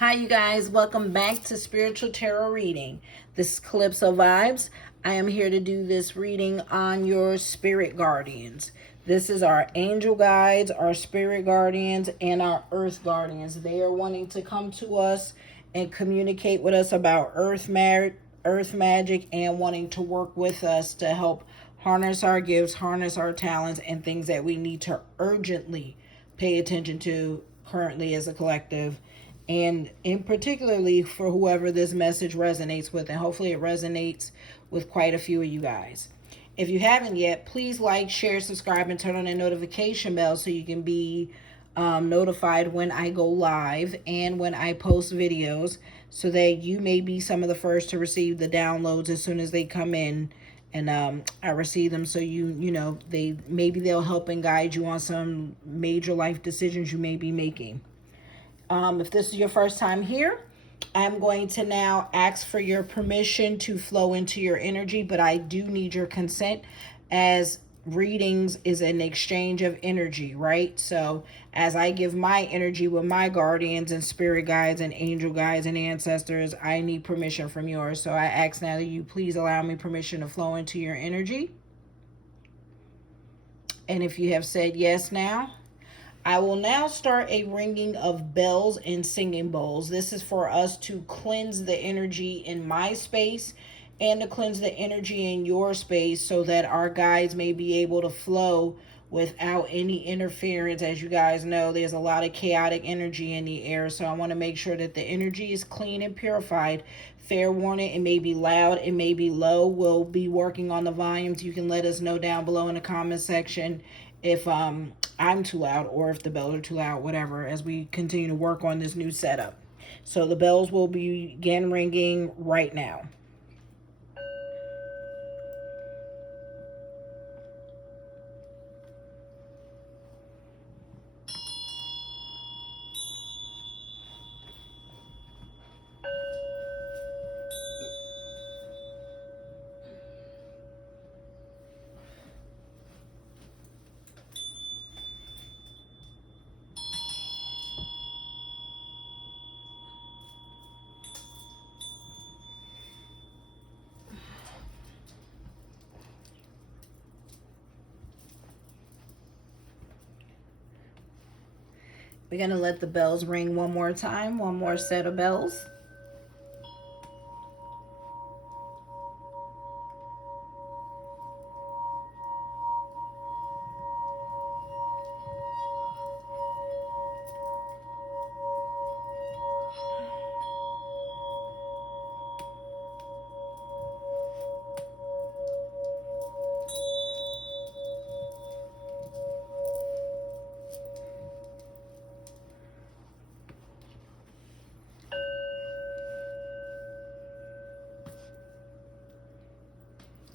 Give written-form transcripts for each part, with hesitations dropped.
Hi, you guys. Welcome back to Spiritual Tarot Reading. This is Calypso Vibes. I am here to do this reading on your spirit guardians. This is our angel guides, our spirit guardians, and our earth guardians. They are wanting to come to us and communicate with us about earth magic, and wanting to work with us to help harness our gifts, harness our talents, and things that we need to urgently pay attention to currently as a collective, and in particularly for whoever this message resonates with, and hopefully it resonates with quite a few of you guys. If you haven't yet, please like, share, subscribe, and turn on the notification bell so you can be notified when I go live and when I post videos, so that you may be some of the first to receive the downloads as soon as they come in. And I receive them, so you know, they'll help and guide you on some major life decisions you may be making. If this is your first time here, I'm going to now ask for your permission to flow into your energy, but I do need your consent, as readings is an exchange of energy, right? So as I give my energy with my guardians and spirit guides and angel guides and ancestors, I need permission from yours. So I ask now that you please allow me permission to flow into your energy. And if you have said yes now, I will now start a ringing of bells and singing bowls. This is for us to cleanse the energy in my space and to cleanse the energy in your space, so that our guides may be able to flow without any interference. As you guys know, there's a lot of chaotic energy in the air, so I want to make sure that the energy is clean and purified. Fair warning, it may be loud, it may be low. We'll be working on the volumes. You can let us know down below in the comment section if I'm too loud or if the bells are too loud, whatever, as we continue to work on this new setup. So the bells will begin ringing right now. We're going to let the bells ring one more time, one more set of bells.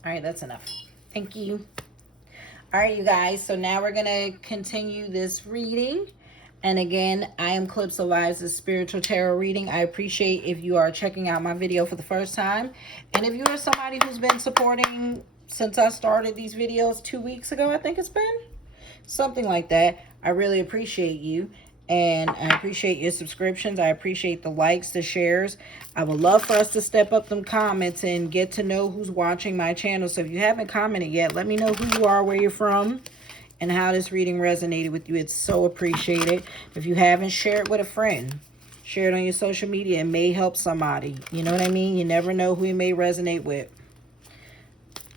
All right, that's enough. Thank you. All right, you guys. So now we're going to continue this reading. And again, I am Calypso Vibes' Spiritual Tarot Reading. I appreciate if you are checking out my video for the first time. And if you are somebody who's been supporting since I started these videos 2 weeks ago, I think it's been something like that, I really appreciate you. And I appreciate your subscriptions. I appreciate the likes, the shares. I would love for us to step up them comments and get to know who's watching my channel. So if you haven't commented yet, let me know who you are, where you're from, and how this reading resonated with you. It's so appreciated. If you haven't, share it with a friend. Share it on your social media. It may help somebody. You know what I mean? You never know who it may resonate with.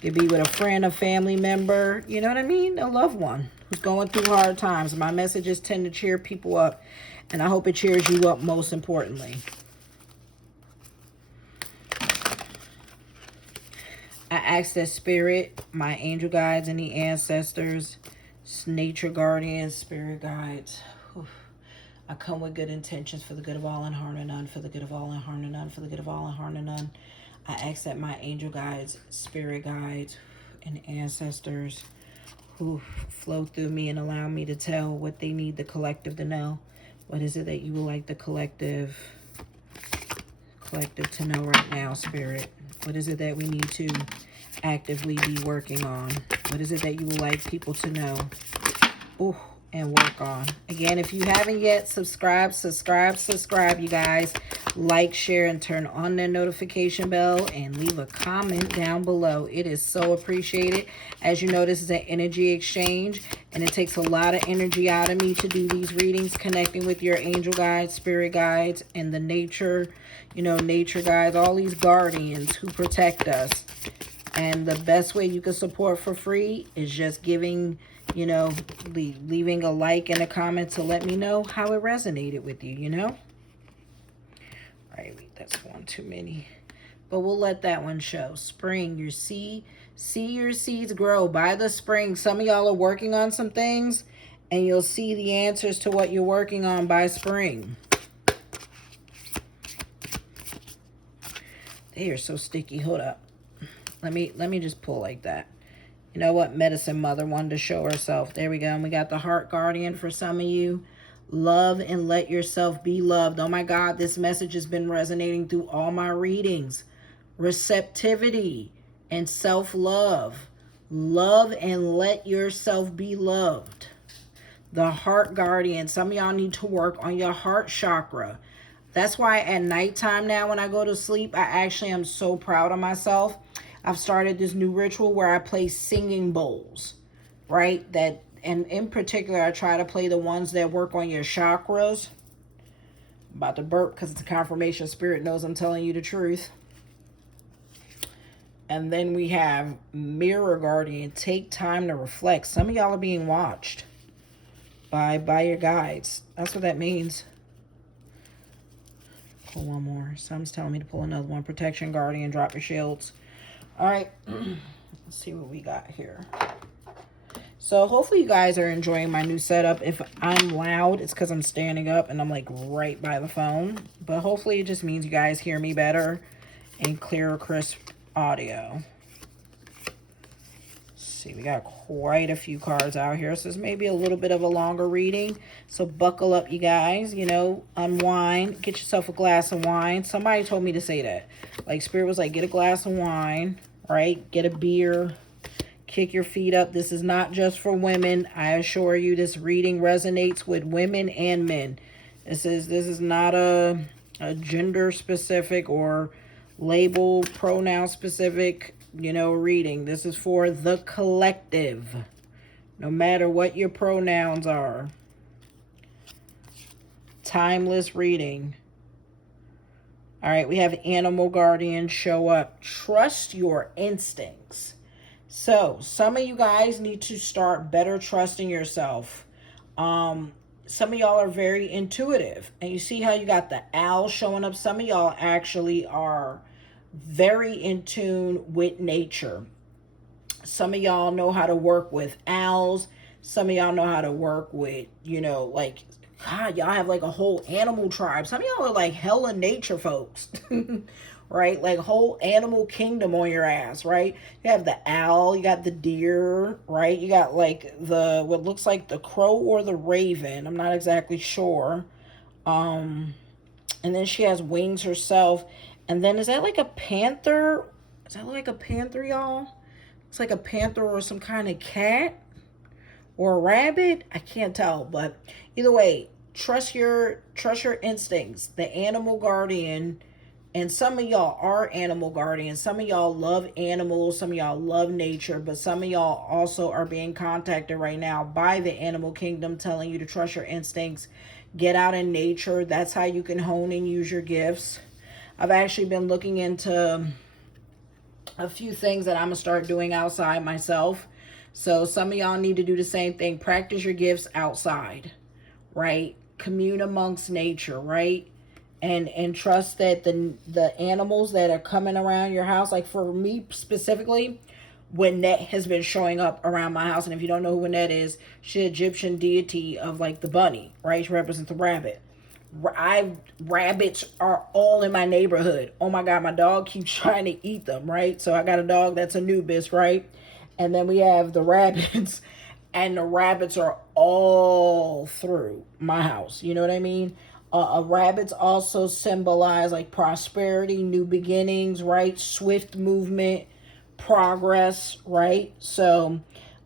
It could be with a friend, a family member, you know what I mean? A loved one who's going through hard times. My messages tend to cheer people up, and I hope it cheers you up most importantly. I ask that spirit, my angel guides and the ancestors, nature guardians, spirit guides, I come with good intentions for the good of all and harm to none, for the good of all and harm to none, for the good of all and harm to none. I ask that my angel guides, spirit guides, and ancestors who flow through me and allow me to tell what they need the collective to know. What is it that you would like the collective to know right now, spirit? What is it that we need to actively be working on? What is it that you would like people to know? Oh, and work on. Again, if you haven't yet, subscribe, you guys. Like, share, and turn on that notification bell, and leave a comment down below. It is so appreciated. As you know, this is an energy exchange, and it takes a lot of energy out of me to do these readings, connecting with your angel guides, spirit guides, and the nature, nature guides, all these guardians who protect us. And the best way you can support for free is just giving, leaving a like and a comment to let me know how it resonated with you, All right, that's one too many. But we'll let that one show. Spring, see your seeds grow by the spring. Some of y'all are working on some things, and you'll see the answers to what you're working on by spring. They are so sticky. Hold up. Let me just pull like that. You know what? Medicine Mother wanted to show herself. There we go. And we got the Heart Guardian for some of you. Love and let yourself be loved. Oh my God, this message has been resonating through all my readings. Receptivity and self-love. Love and let yourself be loved. The Heart Guardian. Some of y'all need to work on your heart chakra. That's why at nighttime now when I go to sleep, I actually am so proud of myself. I've started this new ritual where I play singing bowls, right? And in particular, I try to play the ones that work on your chakras. I'm about to burp because it's a confirmation. Spirit knows I'm telling you the truth. And then we have Mirror Guardian. Take time to reflect. Some of y'all are being watched by your guides. That's what that means. Pull one more. Some's telling me to pull another one. Protection Guardian. Drop your shields. All right, let's see what we got here. So hopefully you guys are enjoying my new setup. If I'm loud, it's because I'm standing up and I'm like right by the phone. But hopefully it just means you guys hear me better and clearer, crisp audio. Let's see, we got quite a few cards out here. So this may be a little bit of a longer reading. So buckle up, you guys. Unwind. Get yourself a glass of wine. Somebody told me to say that. Like, Spirit was like, get a glass of wine. Right? Get a beer. Kick your feet up. This is not just for women. I assure you this reading resonates with women and men. This is not a gender specific or label pronoun specific, reading. This is for the collective. No matter what your pronouns are. Timeless reading. All right, we have Animal Guardian show up. Trust your instincts. So, some of you guys need to start better trusting yourself. Some of y'all are very intuitive. And you see how you got the owl showing up? Some of y'all actually are very in tune with nature. Some of y'all know how to work with owls. Some of y'all know how to work with, God, y'all have like a whole animal tribe. Some of y'all are like hella nature folks, right? Like whole animal kingdom on your ass, right? You have the owl, you got the deer, right? You got like what looks like the crow or the raven. I'm not exactly sure. And then she has wings herself. And then is that like a panther? Is that like a panther, y'all? It's like a panther or some kind of cat. Or a rabbit? I can't tell, but either way, trust your instincts. The Animal Guardian, and some of y'all are animal guardians. Some of y'all love animals. Some of y'all love nature, but some of y'all also are being contacted right now by the animal kingdom telling you to trust your instincts. Get out in nature. That's how you can hone and use your gifts. I've actually been looking into a few things that I'm going to start doing outside myself. So some of y'all need to do the same thing. Practice your gifts outside, right? Commune amongst nature, right? And trust that the animals that are coming around your house, like for me specifically, Winnet has been showing up around my house. And if you don't know who Winnet is, she's an Egyptian deity of like the bunny, right? She represents the rabbit. Rabbits are all in my neighborhood. Oh my God, my dog keeps trying to eat them, right? So I got a dog that's Anubis, right? And then we have the rabbits, and the rabbits are all through my house. You know what I mean? Rabbits also symbolize like prosperity, new beginnings, right? Swift movement, progress, right? So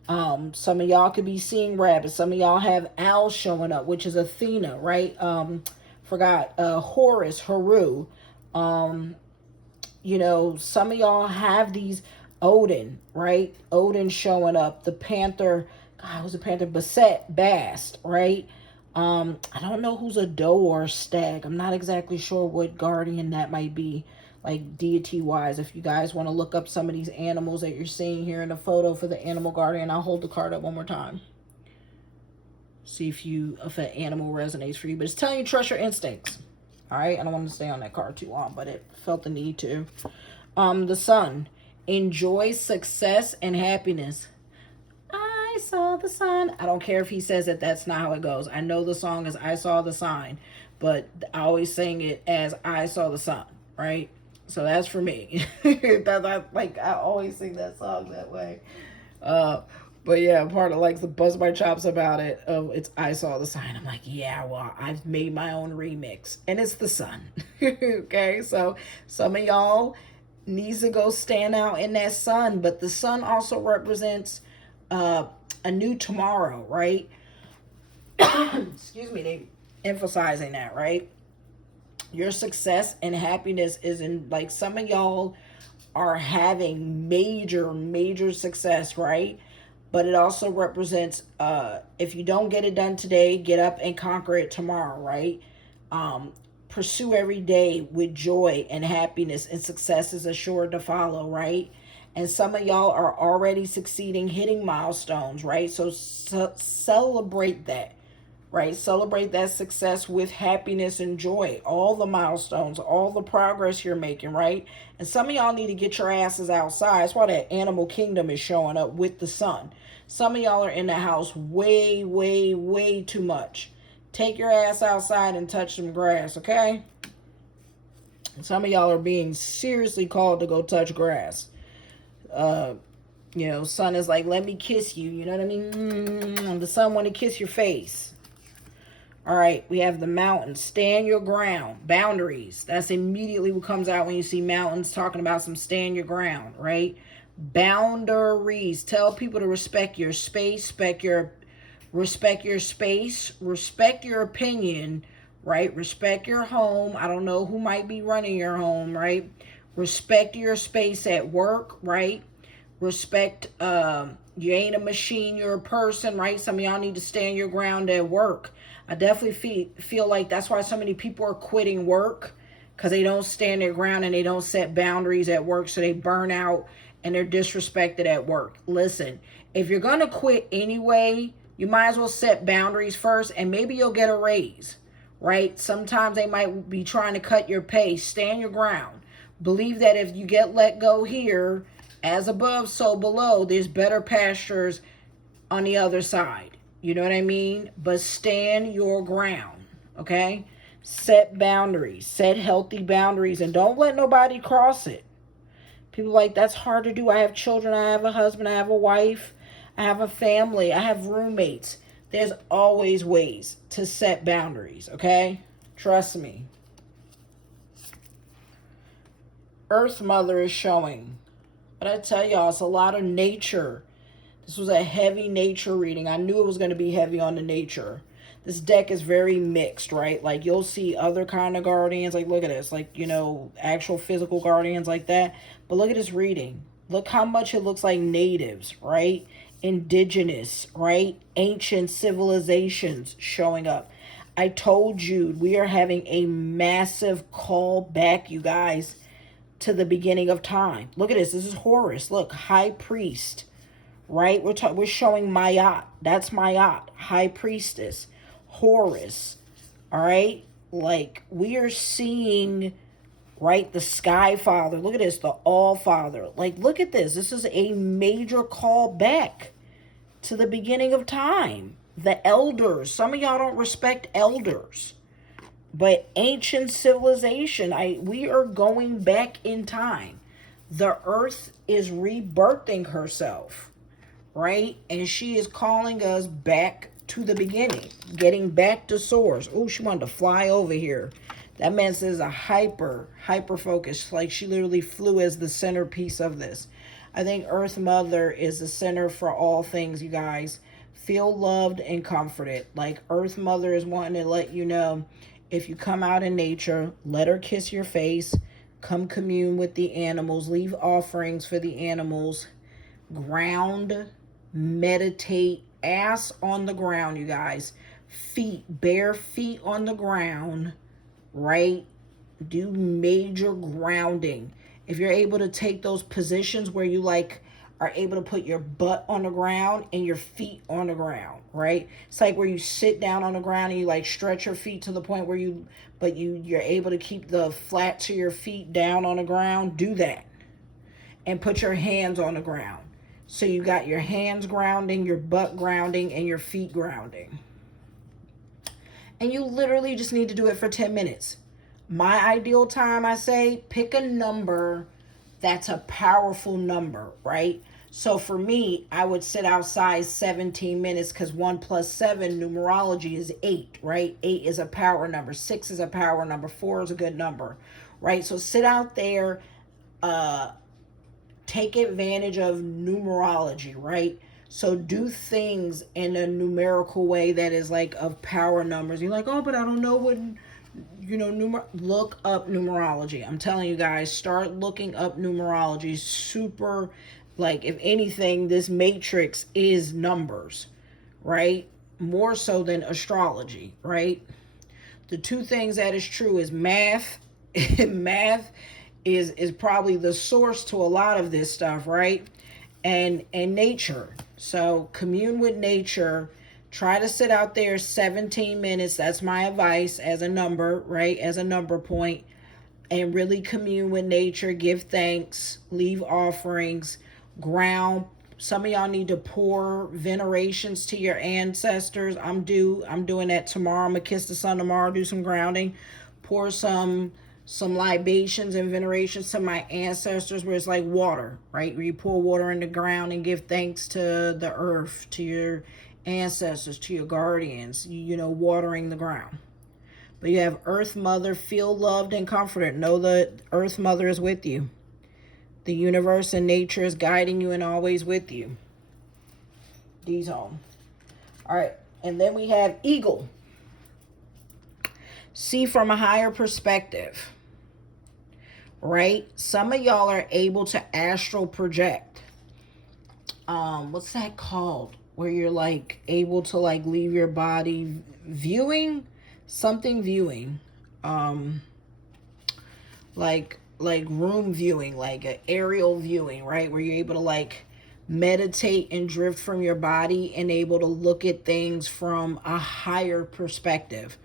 Some of y'all could be seeing rabbits. Some of y'all have owls showing up, which is Athena, right? Forgot Horus, Heru. Um, some of y'all have these Odin, right? Odin showing up. The panther, God, who's a panther? Basset, Bast, right? I don't know who's a doe or a stag. I'm not exactly sure what guardian that might be, like deity wise. If you guys want to look up some of these animals that you're seeing here in the photo for the animal guardian, I'll hold the card up one more time. See if an animal resonates for you. But it's telling you trust your instincts. All right, I don't want to stay on that card too long, but it felt the need to. The sun. Enjoy success and happiness. I saw the sun. I don't care if he says it, that's not how it goes. I know the song is I Saw the Sign, but I always sing it as I Saw the Sun, right? So that's for me. I always sing that song that way. But yeah, part of likes to bust my chops about it. It's I Saw the Sign. I'm like, yeah, well, I've made my own remix, and it's the sun. Okay, so some of y'all needs to go stand out in that sun, but the sun also represents a new tomorrow, right? Excuse me, they emphasizing that, right? Your success and happiness is in, like, some of y'all are having major success, right? But it also represents if you don't get it done today, get up and conquer it tomorrow, right? Pursue every day with joy and happiness, and success is assured to follow, right? And some of y'all are already succeeding, hitting milestones, right? So celebrate that, right? Celebrate that success with happiness and joy. All the milestones, all the progress you're making, right? And some of y'all need to get your asses outside. That's why that animal kingdom is showing up with the sun. Some of y'all are in the house way too much. Take your ass outside and touch some grass, okay? Some of y'all are being seriously called to go touch grass. Sun is like, let me kiss you. You know what I mean? The sun want to kiss your face. All right, we have the mountains. Stand your ground. Boundaries. That's immediately what comes out when you see mountains, talking about some stand your ground, right? Boundaries. Tell people to respect your space, respect your space, respect your opinion, right? Respect your home. I don't know who might be running your home, right? Respect your space at work, right? Respect, you ain't a machine, you're a person, right? Some of y'all need to stand your ground at work. I definitely feel like that's why so many people are quitting work, because they don't stand their ground and they don't set boundaries at work, so they burn out and they're disrespected at work. Listen, if you're going to quit anyway, you might as well set boundaries first, and maybe you'll get a raise, right? Sometimes they might be trying to cut your pay. Stand your ground. Believe that if you get let go here, as above, so below, there's better pastures on the other side. You know what I mean? But stand your ground, okay? Set boundaries. Set healthy boundaries, and don't let nobody cross it. People are like, that's hard to do. I have children. I have a husband. I have a wife. I have a family. I have roommates. There's always ways to set boundaries, okay? Trust me. Earth Mother is showing. But I tell y'all, it's a lot of nature. This was a heavy nature reading. I knew it was going to be heavy on the nature. This deck is very mixed, right? Like, you'll see other kind of guardians. Like, look at this. Like, actual physical guardians like that. But look at this reading. Look how much it looks like natives, right? Indigenous, right? Ancient civilizations showing up. I told you we are having a massive call back, you guys, to the beginning of time. Look at this. This is Horus. Look, High Priest, right? We're showing Mayat. That's Mayat, High Priestess, Horus. All right, like, we are seeing, right, the Sky Father. Look at this, the All Father. Like, look at this. This is a major call back to the beginning of time. The elders. Some of y'all don't respect elders. But ancient civilization, we are going back in time. The earth is rebirthing herself, right? And she is calling us back to the beginning, getting back to source. Oh, she wanted to fly over here. That man says a hyper focus, like she literally flew as the centerpiece of this. I think Earth Mother is the center for all things, you guys. Feel loved and comforted. Like Earth Mother is wanting to let you know, if you come out in nature, let her kiss your face, come commune with the animals, leave offerings for the animals, ground, meditate, ass on the ground, you guys. Feet, bare feet on the ground, right? Do major grounding. If you're able to take those positions where you like are able to put your butt on the ground and your feet on the ground, right? It's like where you sit down on the ground and you like stretch your feet to the point where you're able to keep the flat to your feet down on the ground. Do that. And put your hands on the ground. So you got your hands grounding, your butt grounding, and your feet grounding. And you literally just need to do it for 10 minutes. My ideal time, I say, pick a number that's a powerful number, right? So for me, I would sit outside 17 minutes because 1 plus 7 numerology is 8, right? 8 is a power number. 6 is a power number. 4 is a good number, right? So sit out there, take advantage of numerology, right? So do things in a numerical way that is like of power numbers. You're like, oh, but I don't know what, look up numerology. I'm telling you guys, start looking up numerology. Super, like, if anything, this matrix is numbers, right? More so than astrology, right? The two things that is true is math. Math is probably the source to a lot of this stuff, right? And nature. So commune with nature. Try to sit out there 17 minutes. That's my advice as a number, right? As a number point. And really commune with nature. Give thanks. Leave offerings. Ground. Some of y'all need to pour venerations to your ancestors. I'm doing that tomorrow. I'm going to kiss the sun tomorrow. Do some grounding. Pour some libations and venerations to my ancestors, where it's like water, right? Where you pour water in the ground and give thanks to the earth, to your ancestors, to your guardians, watering the ground. But you have Earth Mother. Feel loved and comforted. Know that Earth Mother is with you. The universe and nature is guiding you and always with you. D's home. All right. And then we have Eagle. See from a higher perspective, right? Some of y'all are able to astral project. What's that called? Where you're like able to like leave your body viewing, something viewing, like room viewing, like an aerial viewing, right? Where you're able to like meditate and drift from your body and able to look at things from a higher perspective.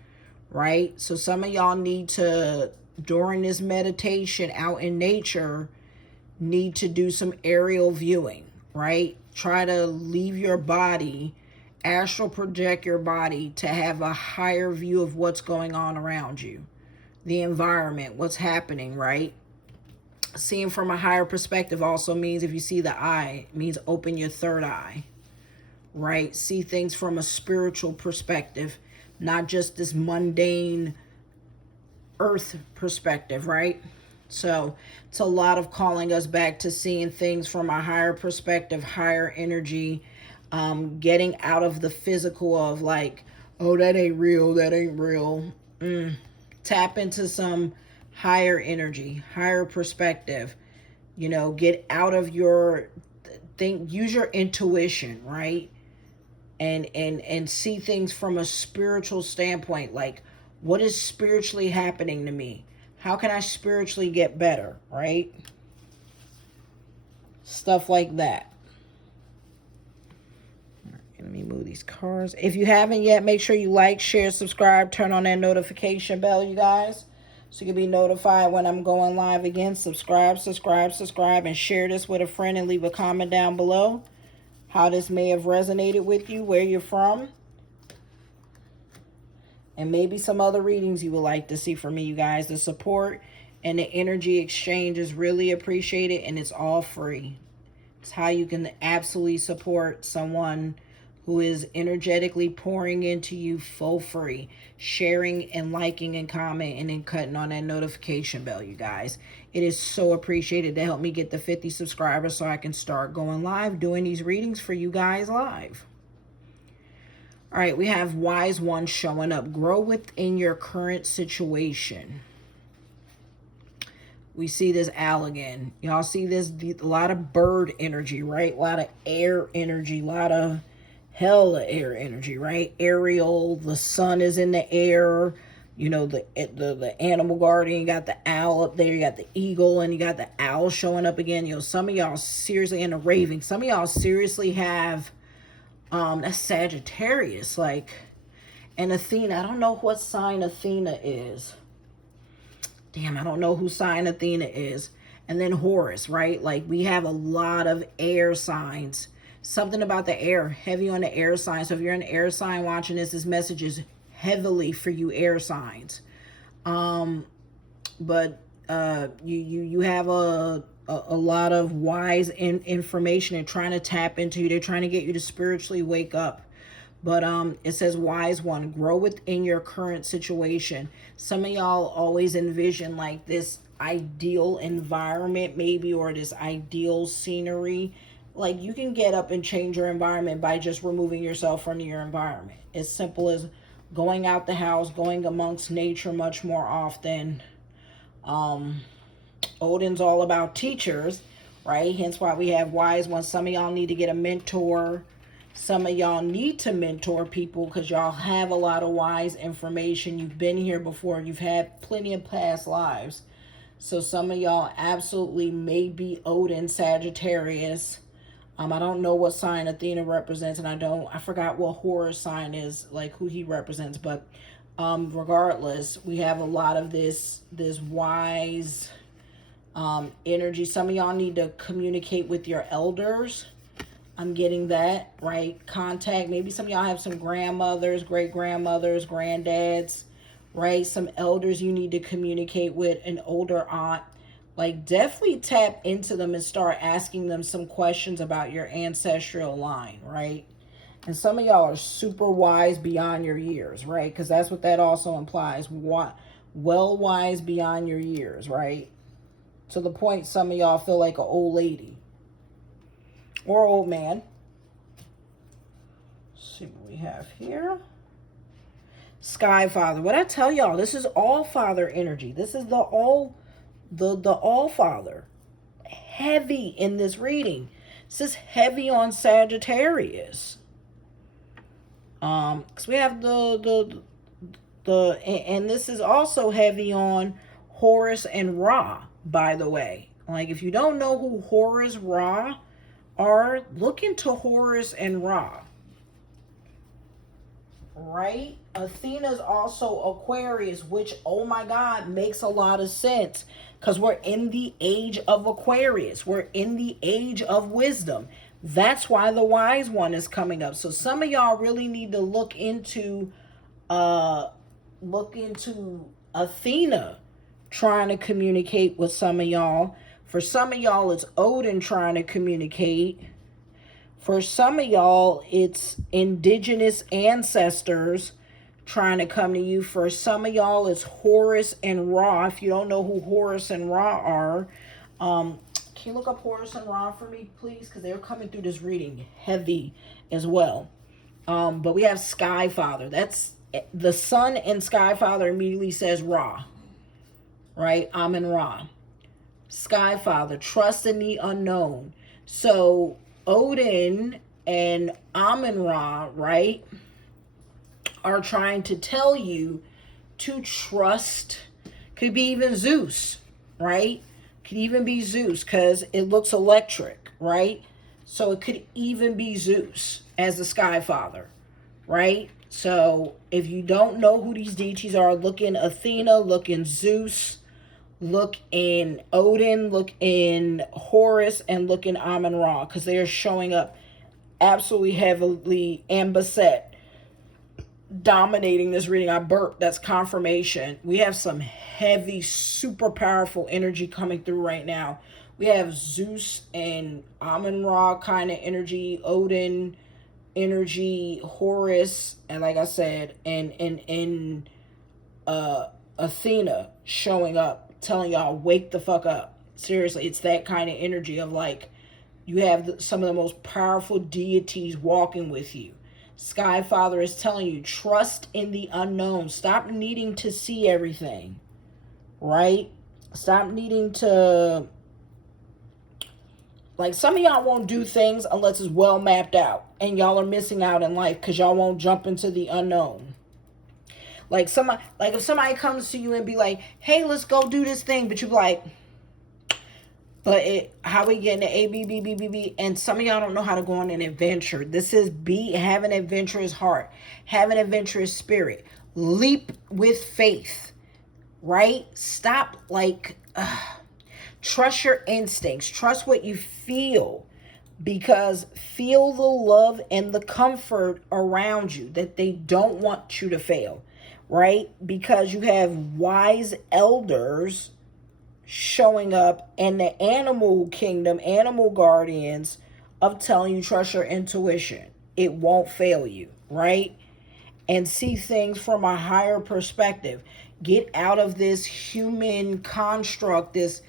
Right? So some of y'all need to, during this meditation out in nature, need to do some aerial viewing, right? Try to leave your body, astral project your body to have a higher view of what's going on around you. The environment, what's happening, right? Seeing from a higher perspective also means, if you see the eye, it means open your third eye, right? See things from a spiritual perspective. Not just this mundane earth perspective, right? So it's a lot of calling us back to seeing things from a higher perspective, higher energy, getting out of the physical of like, oh, that ain't real, that ain't real. Tap into some higher energy, higher perspective. Get out of your use your intuition, right? And see things from a spiritual standpoint, like, what is spiritually happening to me? How can I spiritually get better, right? Stuff like that. All right, let me move these cards. If you haven't yet, make sure you like, share, subscribe, turn on that notification bell, you guys, so you can be notified when I'm going live again. Subscribe, and share this with a friend, and leave a comment down below how this may have resonated with you, where you're from, and maybe some other readings you would like to see from me, you guys. The support and the energy exchange is really appreciated, and it's all free. It's how you can absolutely support someone who is energetically pouring into you full free, sharing and liking and commenting and cutting on that notification bell, you guys. It is so appreciated to help me get the 50 subscribers so I can start going live, doing these readings for you guys live. All right, we have Wise One showing up. Grow within your current situation. We see this owl again. Y'all see this? A lot of bird energy, right? A lot of air energy, a lot of hella air energy, right? Aerial, the sun is in the air. You know, the animal guardian, you got the owl up there, you got the eagle, and you got the owl showing up again. You know, some of y'all seriously, in the raving, some of y'all seriously have, that's Sagittarius, like, and Athena. I don't know what sign Athena is. Damn, I don't know who sign Athena is. And then Horus, right? Like, we have a lot of air signs. Something about the air, heavy on the air sign. So if you're an air sign watching this message is heavily for you air signs. But you have a lot of wise information and trying to tap into you. They're trying to get you to spiritually wake up. But it says, Wise One, grow within your current situation. Some of y'all always envision like this ideal environment maybe, or this ideal scenery. Like, you can get up and change your environment by just removing yourself from your environment. As simple as going out the house, going amongst nature much more often. Odin's all about teachers, right? Hence why we have Wise One. Some of y'all need to get a mentor. Some of y'all need to mentor people because y'all have a lot of wise information. You've been here before. You've had plenty of past lives. So some of y'all absolutely may be Odin, Sagittarius. I don't know what sign Athena represents, and I forgot what Horus sign is, like who he represents. But regardless, we have a lot of this wise energy. Some of y'all need to communicate with your elders. I'm getting that, right? Contact. Maybe some of y'all have some grandmothers, great-grandmothers, granddads, right? Some elders you need to communicate with, an older aunt. Like, definitely tap into them and start asking them some questions about your ancestral line, right? And some of y'all are super wise beyond your years, right? Because that's what that also implies. Well wise beyond your years, right? To the point some of y'all feel like an old lady. Or old man. Let's see what we have here. Sky Father. What I tell y'all, this is all Father energy. This is the all Father. Heavy in this reading. This is heavy on Sagittarius. Because we have and this is also heavy on Horus and Ra, by the way. Like, if you don't know who Horus, Ra are, look into Horus and Ra. Right? Athena's also Aquarius, which, oh my God, makes a lot of sense. Because we're in the age of Aquarius. We're in the age of wisdom. That's why the Wise One is coming up. So some of y'all really need to look into Athena trying to communicate with some of y'all. For some of y'all, it's Odin trying to communicate. For some of y'all, it's indigenous ancestors trying to come to you. For some of y'all, it's Horus and Ra. If you don't know who Horus and Ra are, can you look up Horus and Ra for me, please? Because they're coming through this reading heavy as well. But we have Sky Father. That's the sun, and Sky Father immediately says Ra. Right? Amen Ra. Sky Father, trust in the unknown. So Odin and Amen Ra, right, are trying to tell you to trust. Could be even Zeus, right? Could even be Zeus because it looks electric, right? So it could even be Zeus as the Sky Father, right? So if you don't know who these deities are, look in Athena, look in Zeus, look in Odin, look in Horus, and look in Amen Ra, because they are showing up absolutely heavily and beset, dominating this reading. I burped. That's confirmation. We have some heavy, super powerful energy coming through right now. We have Zeus and Amen Ra kind of energy, Odin energy, Horus, and like I said, and Athena showing up, telling y'all, wake the fuck up. Seriously, it's that kind of energy of like, you have some of the most powerful deities walking with you. Sky Father is telling you, trust in the unknown. Stop needing to see everything, right? Stop needing to, like, some of y'all won't do things unless it's well mapped out. And y'all are missing out in life because y'all won't jump into the unknown. Like if somebody comes to you and be like, hey, let's go do this thing. But you be like, how we getting to A, B, B, B, B, B. And some of y'all don't know how to go on an adventure. This is have an adventurous heart. Have an adventurous spirit. Leap with faith. Right? Stop trust your instincts. Trust what you feel. Because feel the love and the comfort around you that they don't want you to fail. Right? Because you have wise elders showing up and the animal kingdom, animal guardians of telling you trust your intuition. It won't fail you, right? And see things from a higher perspective. Get out of this human construct, this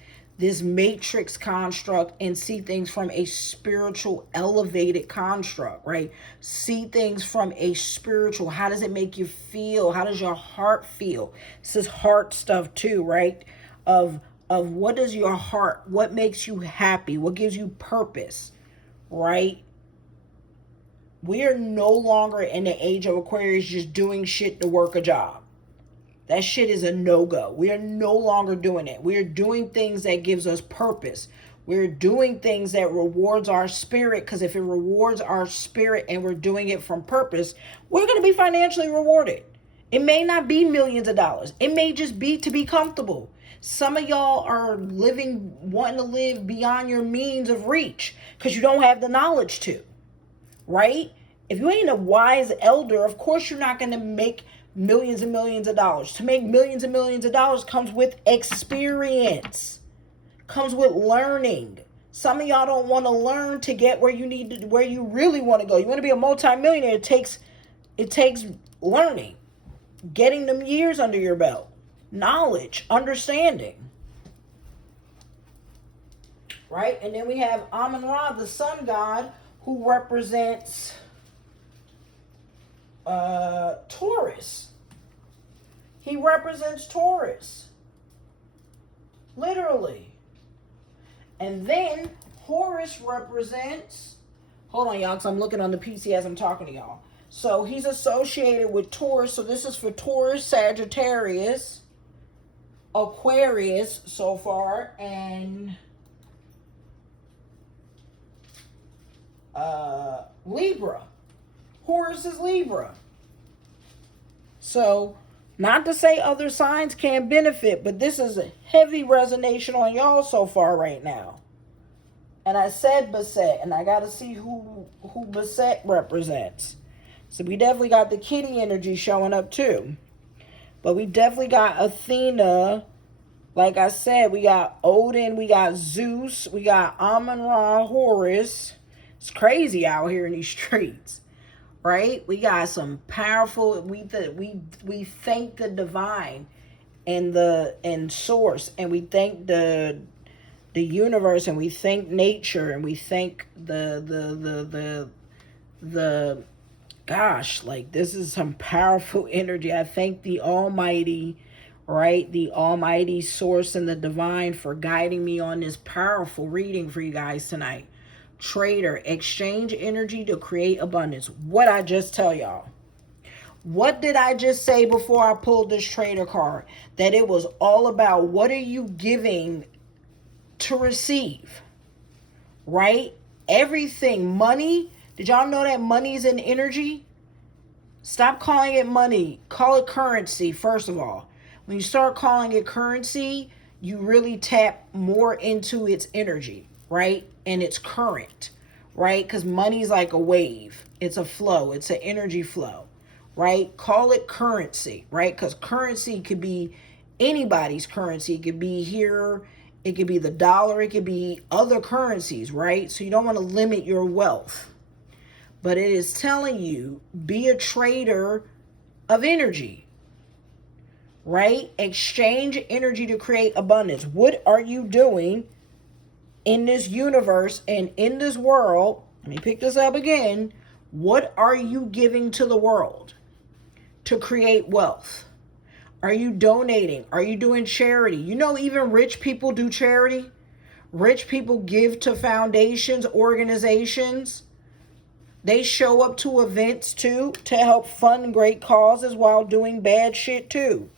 matrix construct, and see things from a spiritual elevated construct, right? See things from a spiritual, how does it make you feel? How does your heart feel? This is heart stuff too, right? Of what is your heart, what makes you happy, what gives you purpose, right? We are no longer in the age of Aquarius just doing shit to work a job. That shit is a no-go. We are no longer doing it. We are doing things that gives us purpose. We're doing things that rewards our spirit, because if it rewards our spirit and we're doing it from purpose, we're going to be financially rewarded. It may not be millions of dollars. It may just be to be comfortable. Some of y'all are wanting to live beyond your means of reach because you don't have the knowledge to, right? If you ain't a wise elder, of course you're not going to make millions and millions of dollars. To make millions and millions of dollars comes with experience, comes with learning. Some of y'all don't want to learn to get where you really want to go. You want to be a multimillionaire. It takes learning, getting them years under your belt. Knowledge, understanding, right? And then we have Amun-Ra, the sun god, who represents Taurus. He represents Taurus, literally. And then Horus represents, hold on y'all, because I'm looking on the PC as I'm talking to y'all. So he's associated with Taurus. So this is for Taurus, Sagittarius, Aquarius so far, and Libra. Horus is Libra. So, not to say other signs can't benefit, but this is a heavy resonance on y'all so far right now. And I said Basset, and I got to see who Basset represents. So we definitely got the kitty energy showing up too. But we definitely got Athena. Like I said, we got Odin, we got Zeus, we got Amun-Ra, Horus. It's crazy out here in these streets, right? We got some powerful. We thank the divine and source, and we thank the universe, and we thank nature, and we thank the gosh, like this is some powerful energy. I thank the Almighty, right? The Almighty source and the divine for guiding me on this powerful reading for you guys tonight. Trader, exchange energy to create abundance. What I just tell y'all. What did I just say before I pulled this trader card? That it was all about what are you giving to receive, right? Everything, money. Did y'all know that money is an energy? Stop calling it money. Call it currency, first of all. When you start calling it currency, you really tap more into its energy, right? And its current, right? Because money is like a wave. It's a flow. It's an energy flow, right? Call it currency, right? Because currency could be anybody's currency. It could be here. It could be the dollar. It could be other currencies, right? So you don't want to limit your wealth. But it is telling you, be a trader of energy, right? Exchange energy to create abundance. What are you doing in this universe and in this world? Let me pick this up again. What are you giving to the world to create wealth? Are you donating? Are you doing charity? You know, even rich people do charity. Rich people give to foundations, organizations. They show up to events too to help fund great causes while doing bad shit too.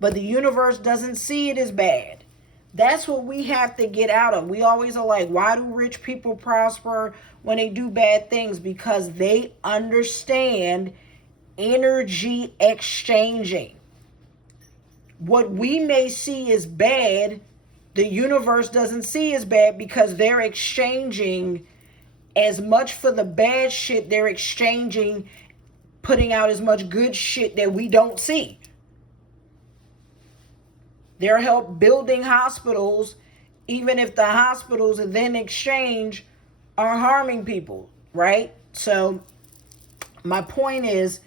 But the universe doesn't see it as bad. That's what we have to get out of. We always are like, why do rich people prosper when they do bad things? Because they understand energy exchanging. What we may see as bad, the universe doesn't see as bad because they're exchanging as much for the bad shit. They're exchanging, putting out as much good shit that we don't see. They're help building hospitals, even if the hospitals and then exchange are harming people, right? So my point is,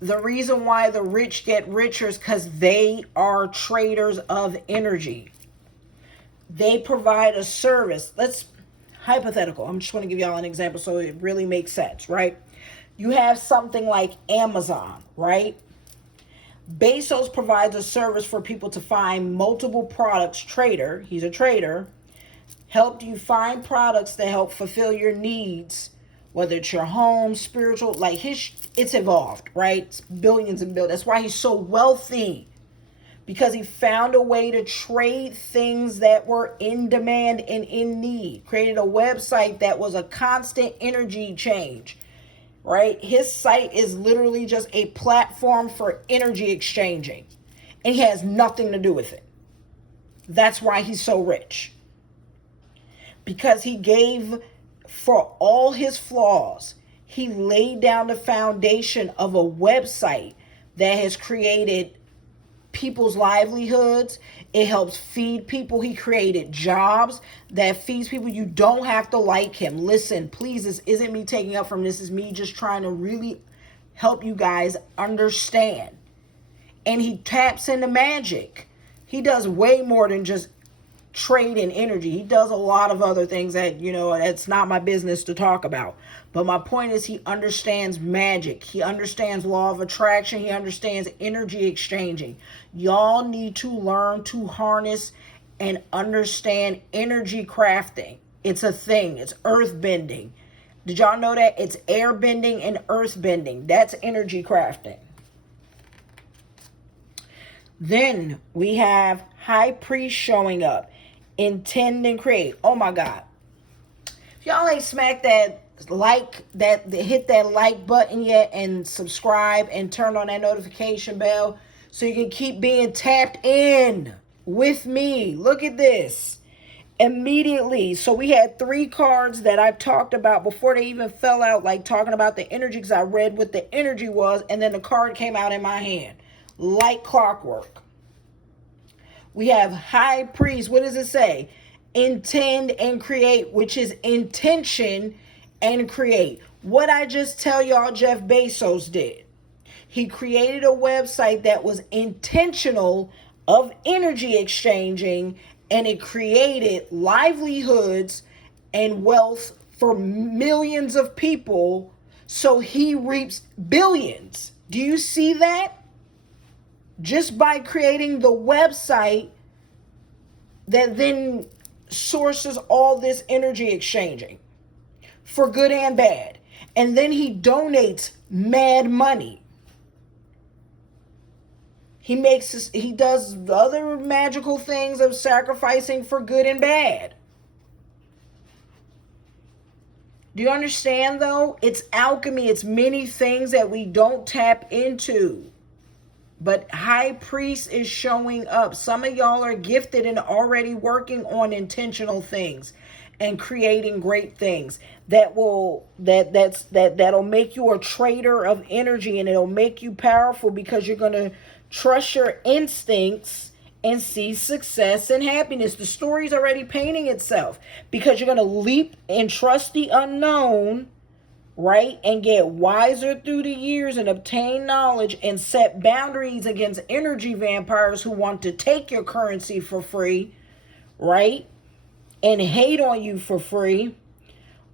the reason why the rich get richer is because they are traders of energy. They provide a service. Let's hypothetical. I'm just going to give y'all an example so it really makes sense, right? You have something like Amazon, right? Bezos provides a service for people to find multiple products. Trader, he's a trader, helped you find products that help fulfill your needs, whether it's your home, spiritual, like it's evolved, right? It's billions and billions. That's why he's so wealthy, because he found a way to trade things that were in demand and in need. Created a website that was a constant energy change, right? His site is literally just a platform for energy exchanging, and he has nothing to do with it. That's why he's so rich, because he gave, for all his flaws, he laid down the foundation of a website that has created people's livelihoods. It helps feed people. He created jobs that feeds people. You don't have to like him. Listen, please, this isn't me taking up from this. Is me just trying to really help you guys understand. And he taps into magic. He does way more than just trade and energy. He does a lot of other things that, it's not my business to talk about. But my point is, he understands magic. He understands law of attraction. He understands energy exchanging. Y'all need to learn to harness and understand energy crafting. It's a thing. It's earth bending. Did y'all know that? It's air bending and earth bending. That's energy crafting. Then we have High Priest showing up. Intend and create. Oh my God. If y'all ain't smacked hit that like button yet, and subscribe and turn on that notification bell so you can keep being tapped in with me. Look at this. Immediately. So we had 3 cards that I talked about before they even fell out, like talking about the energy, because I read what the energy was, and then the card came out in my hand like clockwork. We have High Priest. What does it say? Intend and create, which is intention and create. What I just tell y'all Jeff Bezos did. He created a website that was intentional of energy exchanging, and it created livelihoods and wealth for millions of people. So he reaps billions. Do you see that? Just by creating the website that then sources all this energy exchanging for good and bad. And then he donates mad money. He does other magical things of sacrificing for good and bad. Do you understand though? It's alchemy. It's many things that we don't tap into. But High Priest is showing up. Some of y'all are gifted and already working on intentional things and creating great things that'll make you a trader of energy, and it'll make you powerful because you're going to trust your instincts and see success and happiness. The story's already painting itself because you're going to leap and trust the unknown right? And get wiser through the years and obtain knowledge and set boundaries against energy vampires who want to take your currency for free, right? And hate on you for free,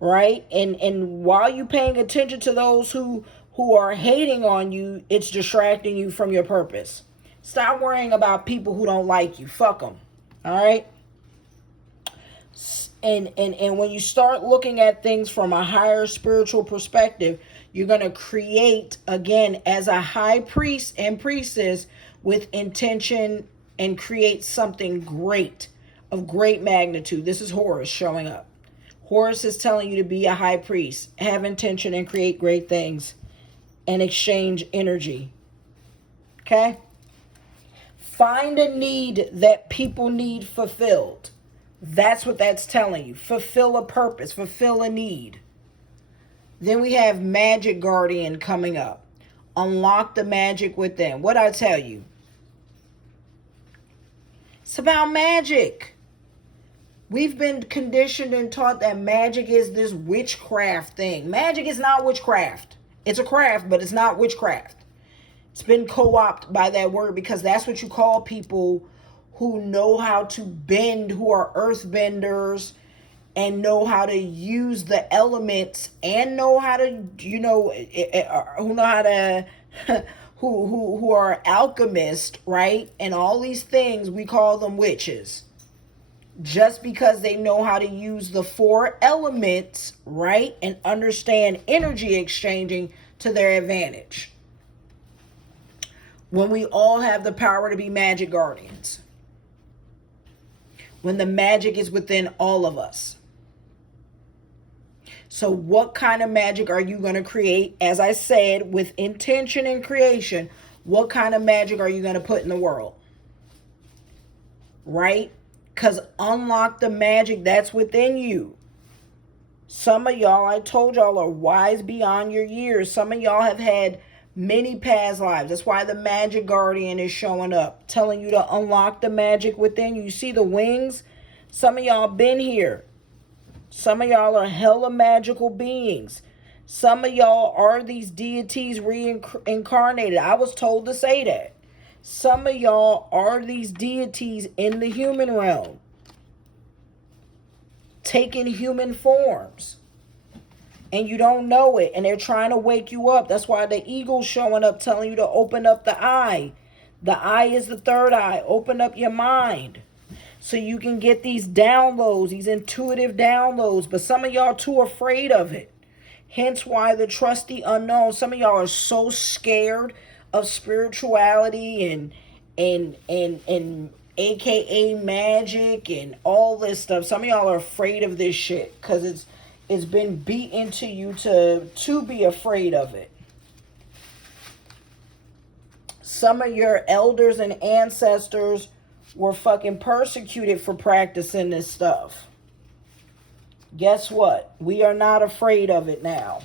right? And while you paying attention to those who are hating on you, it's distracting you from your purpose. Stop worrying about people who don't like you. Fuck them. All right? And when you start looking at things from a higher spiritual perspective, you're going to create, again, as a high priest and priestess with intention, and create something great, of great magnitude. This is Horus showing up. Horus is telling you to be a high priest, have intention, and create great things, and exchange energy. Okay? Find a need that people need fulfilled. That's what that's telling you. Fulfill a purpose. Fulfill a need. Then we have Magic Guardian coming up. Unlock the magic within. What'd I tell you? It's about magic. We've been conditioned and taught that magic is this witchcraft thing. Magic is not witchcraft. It's a craft, but it's not witchcraft. It's been co-opted by that word because that's what you call people who know how to bend, who are earthbenders, and know how to use the elements, and know how to, who know how to, who are alchemists, right? And all these things, we call them witches. Just because they know how to use the 4 elements, right? And understand energy exchanging to their advantage. When we all have the power to be magic guardians. When the magic is within all of us. So what kind of magic are you going to create? As I said, with intention and creation, what kind of magic are you going to put in the world? Right? Because unlock the magic that's within you. Some of y'all, I told y'all, are wise beyond your years. Some of y'all have had many past lives. That's why the Magic Guardian is showing up, telling you to unlock the magic within you. You see the wings? Some of y'all been here. Some of y'all are hella magical beings. Some of y'all are these deities reincarnated. I was told to say that. Some of y'all are these deities in the human realm, taking human forms, and you don't know it, and they're trying to wake you up. That's why the eagle's showing up, telling you to open up the eye. The eye is the third eye. Open up your mind so you can get these downloads, these intuitive downloads. But some of y'all too afraid of it. Hence why the trusty unknown. Some of y'all are so scared of spirituality and AKA magic and all this stuff. Some of y'all are afraid of this shit because it's been beat into you to be afraid of it. Some of your elders and ancestors were fucking persecuted for practicing this stuff. Guess what? We are not afraid of it now.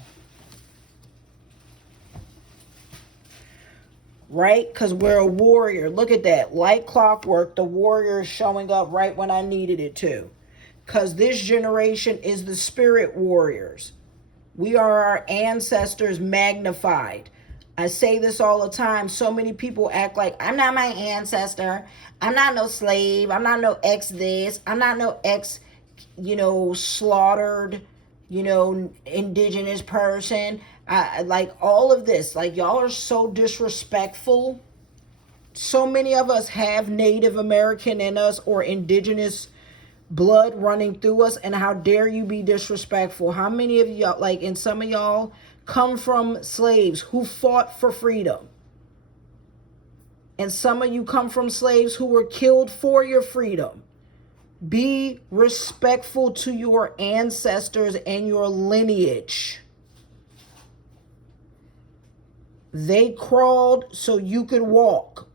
Right? Because we're a warrior. Look at that. Like clockwork, the warrior is showing up right when I needed it to. Because this generation is the spirit warriors. We are our ancestors magnified. I say this all the time. So many people act like, I'm not my ancestor. I'm not no slave. I'm not no ex this. I'm not no ex, slaughtered, indigenous person. Like all of this. Like y'all are so disrespectful. So many of us have Native American in us or indigenous blood running through us, and how dare you be disrespectful? How many of y'all, and some of y'all come from slaves who fought for freedom, and some of you come from slaves who were killed for your freedom. Be respectful to your ancestors and your lineage. They crawled so you could walk,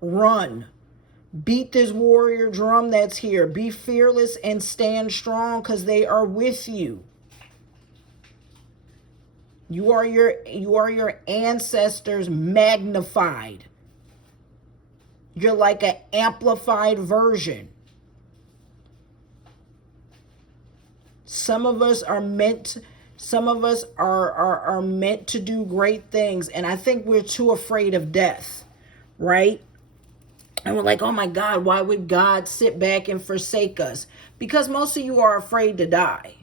run. Beat this warrior drum that's here. Be fearless and stand strong because they are with you. You are your ancestors magnified. You're like an amplified version. Some of us are meant Some of us are meant to do great things, and I think we're too afraid of death, right? And we're like, oh my God, why would God sit back and forsake us? Because most of you are afraid to die.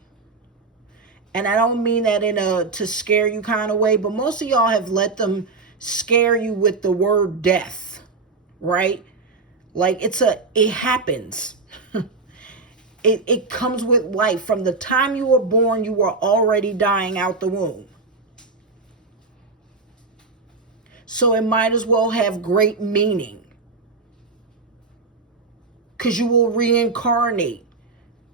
And I don't mean that in a to scare you kind of way, but most of y'all have let them scare you with the word death, right? Like it happens. It comes with life. From the time you were born, you were already dying out the womb. So it might as well have great meaning, because you will reincarnate.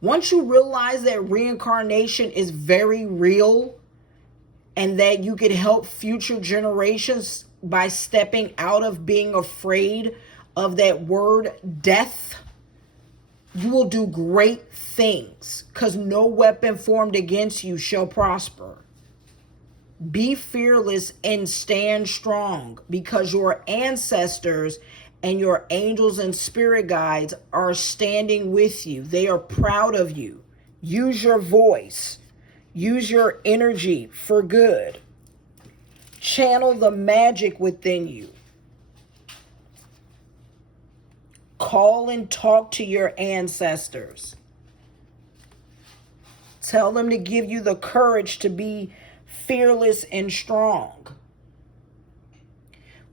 Once you realize that reincarnation is very real and that you could help future generations by stepping out of being afraid of that word death, you will do great things, because no weapon formed against you shall prosper. Be fearless and stand strong, because your ancestors and your angels and spirit guides are standing with you. They are proud of you. Use your voice. Use your energy for good. Channel the magic within you. Call and talk to your ancestors. Tell them to give you the courage to be fearless and strong.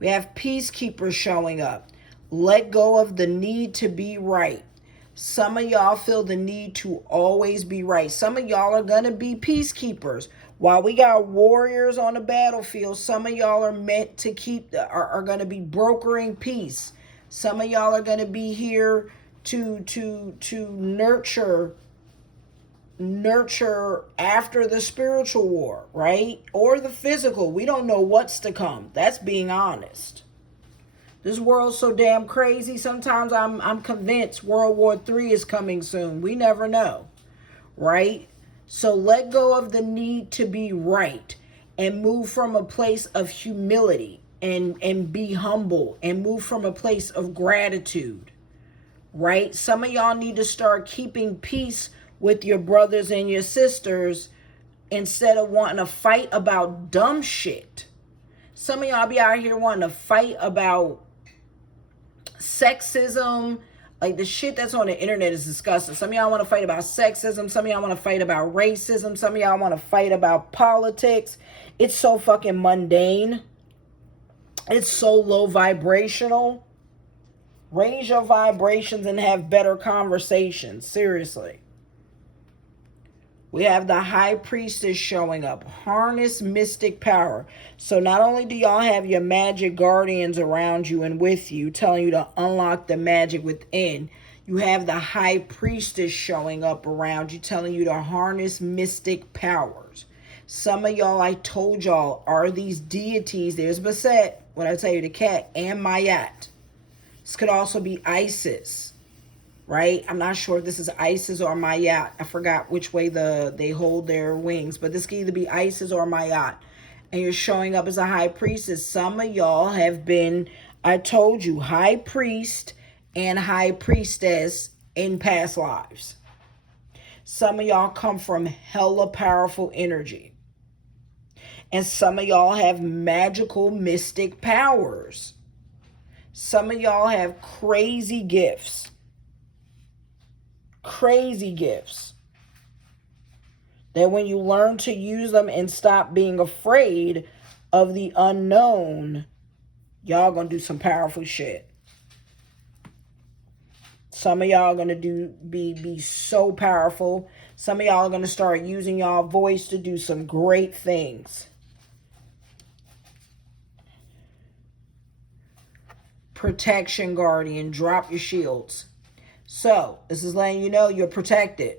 We have peacekeepers showing up. Let go of the need to be right. Some of y'all feel the need to always be right. Some of y'all are going to be peacekeepers. While we got warriors on the battlefield, some of y'all are meant to are going to be brokering peace. Some of y'all are going to be here to nurture after the spiritual war, right? Or the physical. We don't know what's to come. That's being honest. This world's so damn crazy. Sometimes I'm convinced World War III is coming soon. We never know, right? So let go of the need to be right and move from a place of humility and be humble and move from a place of gratitude, right? Some of y'all need to start keeping peace with your brothers and your sisters instead of wanting to fight about dumb shit. Some of y'all be out here wanting to fight about sexism. Like, the shit that's on the internet is disgusting. Some of y'all want to fight about sexism. Some of y'all want to fight about racism. Some of y'all want to fight about politics. It's so fucking mundane. It's so low vibrational. Raise your vibrations and have better conversations. Seriously. We have the high priestess showing up. Harness mystic power. So not only do y'all have your magic guardians around you and with you, telling you to unlock the magic within, you have the high priestess showing up around you, telling you to harness mystic powers. Some of y'all, I told y'all, are these deities. There's Basset, what I tell you, the cat, and Mayat. This could also be Isis, right? I'm not sure if this is Isis or Mayat. I forgot which way they hold their wings, but this could either be Isis or Mayat. And you're showing up as a high priestess. Some of y'all have been, I told you, high priest and high priestess in past lives. Some of y'all come from hella powerful energy. And some of y'all have magical mystic powers. Some of y'all have crazy gifts. Crazy gifts. That when you learn to use them and stop being afraid of the unknown, y'all gonna do some powerful shit. Some of y'all are gonna be so powerful. Some of y'all are gonna start using y'all voice to do some great things. Protection guardian, drop your shields. So this is letting you know you're protected.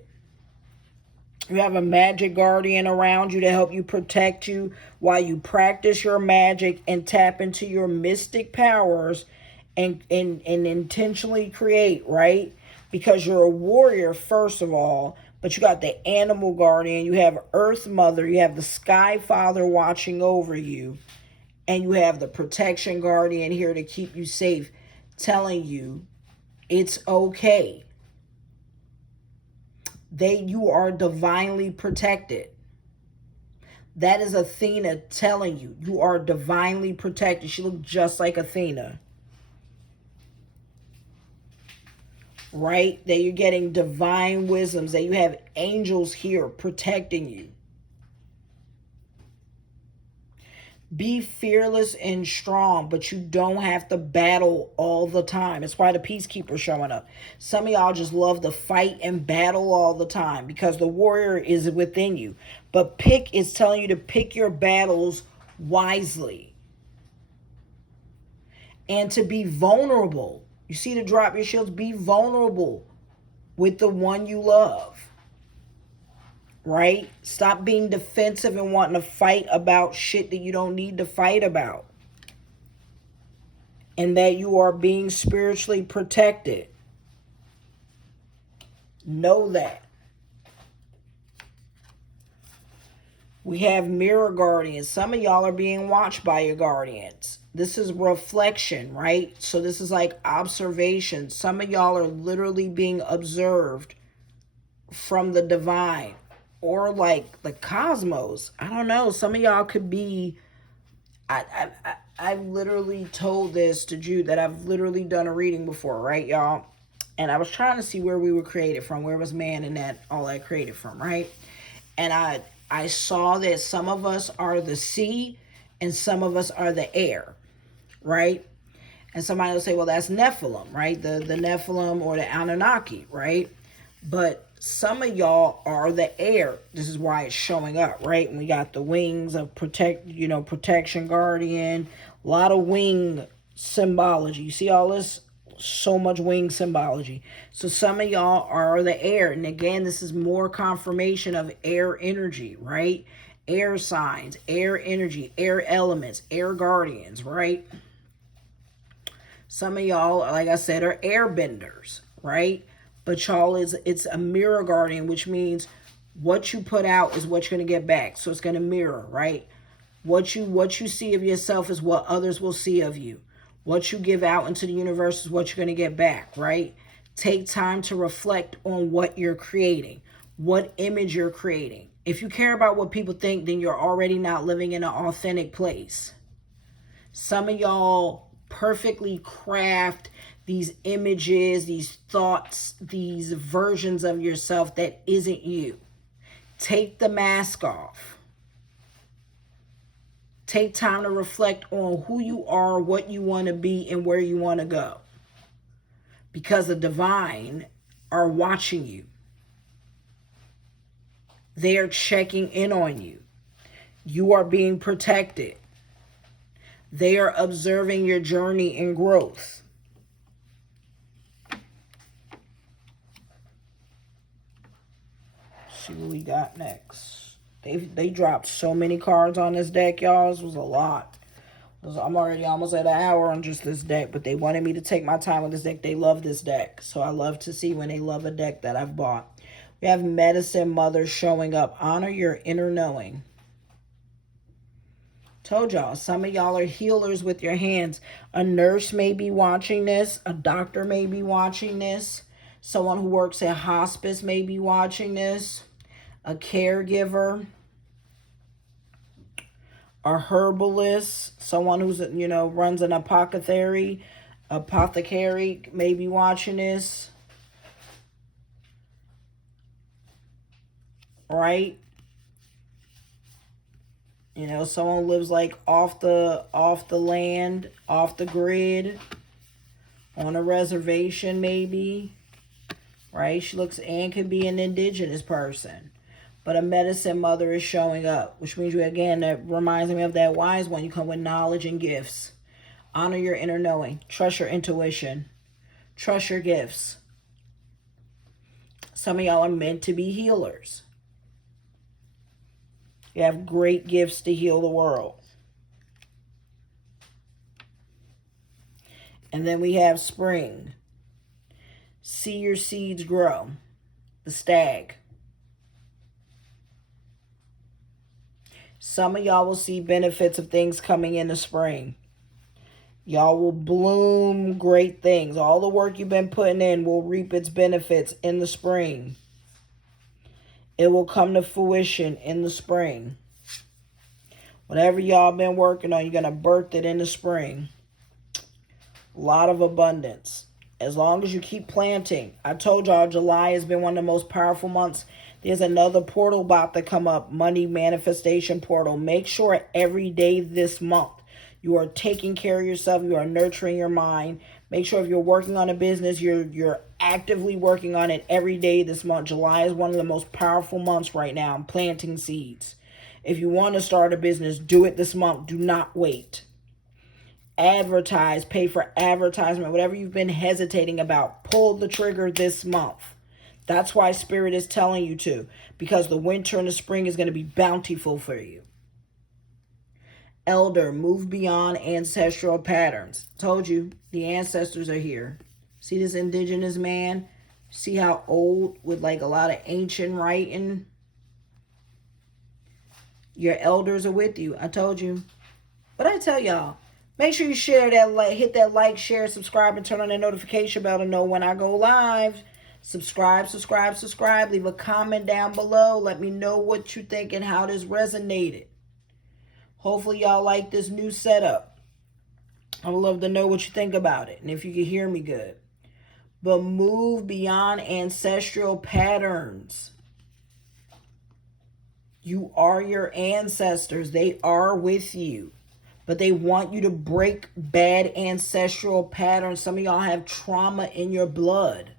You have a magic guardian around you to help you protect you while you practice your magic and tap into your mystic powers and intentionally create, right? Because you're a warrior, first of all, but you got the animal guardian, you have Earth Mother, you have the Sky Father watching over you, and you have the protection guardian here to keep you safe, telling you it's okay. You are divinely protected. That is Athena telling you you are divinely protected. She looked just like Athena. Right? That you're getting divine wisdoms, that you have angels here protecting you. Be fearless and strong, but you don't have to battle all the time. That's why the peacekeeper's showing up. Some of y'all just love to fight and battle all the time because the warrior is within you. But pick is telling you to pick your battles wisely and to be vulnerable. You see, to drop your shields, be vulnerable with the one you love. Right? Stop being defensive and wanting to fight about shit that you don't need to fight about. And that you are being spiritually protected. Know that. We have mirror guardians. Some of y'all are being watched by your guardians. This is reflection, right? So this is like observation. Some of y'all are literally being observed from the divine. Or like the cosmos. I don't know. Some of y'all could be... I've literally told this to Jude that I've literally done a reading before, right, y'all? And I was trying to see where we were created from. Where was man and that all that created from, right? And I saw that some of us are the sea and some of us are the air, right? And somebody will say, well, that's Nephilim, right? The Nephilim or the Anunnaki, right? But some of y'all are the air. This is why it's showing up, right? And we got the wings of protection guardian. A lot of wing symbology. You see all this? So much wing symbology. So some of y'all are the air. And again, this is more confirmation of air energy, right? Air signs, air energy, air elements, air guardians, right? Some of y'all, like I said, are airbenders, right? But y'all, it's a mirror guardian, which means what you put out is what you're going to get back. So it's going to mirror, right? What you see of yourself is what others will see of you. What you give out into the universe is what you're going to get back, right? Take time to reflect on what you're creating, what image you're creating. If you care about what people think, then you're already not living in an authentic place. Some of y'all perfectly craft these images, these thoughts, these versions of yourself that isn't you. Take the mask off. Take time to reflect on who you are, what you want to be, and where you want to go. Because the divine are watching you. They are checking in on you. You are being protected. They are observing your journey and growth. See what we got next. They dropped so many cards on this deck, y'all. This was a lot. I'm already almost at an hour on just this deck, but they wanted me to take my time with this deck. They love this deck. So I love to see when they love a deck that I've bought. We have Medicine Mother showing up. Honor your inner knowing. Told y'all, some of y'all are healers with your hands. A nurse may be watching this. A doctor may be watching this. Someone who works at hospice may be watching this. A caregiver. A herbalist. Someone who's, runs an apothecary may be watching this. Right? Someone lives like off the land, off the grid, on a reservation maybe, right? She looks and could be an indigenous person. But a medicine mother is showing up, which means that reminds me of that wise one. You come with knowledge and gifts. Honor your inner knowing. Trust your intuition. Trust your gifts. Some of y'all are meant to be healers. You have great gifts to heal the world. And then we have spring. See your seeds grow. The stag. Some of y'all will see benefits of things coming in the spring. Y'all will bloom great things. All the work you've been putting in will reap its benefits in the spring. It will come to fruition in the spring. Whatever y'all been working on, you're going to birth it in the spring. A lot of abundance. As long as you keep planting. I told y'all July has been one of the most powerful months. There's another portal about to come up. Money manifestation portal. Make sure every day this month you are taking care of yourself. You are nurturing your mind. Make sure if you're working on a business, you're actively working on it every day this month. July is one of the most powerful months right now. I'm planting seeds. If you want to start a business, do it this month. Do not wait. Advertise, pay for advertisement, whatever you've been hesitating about, pull the trigger this month. That's why Spirit is telling you to, because the winter and the spring is going to be bountiful for you. Elder, move beyond ancestral patterns. Told you, the ancestors are here. See this indigenous man? See how old with like a lot of ancient writing? Your elders are with you. I told you. But I tell y'all, make sure you share that, hit that like, share, subscribe, and turn on the notification bell to know when I go live. Subscribe. Leave a comment down below. Let me know what you think and how this resonated. Hopefully y'all like this new setup. I would love to know what you think about it and if you can hear me good. But move beyond ancestral patterns. You are your ancestors. They are with you. But they want you to break bad ancestral patterns. Some of y'all have trauma in your blood.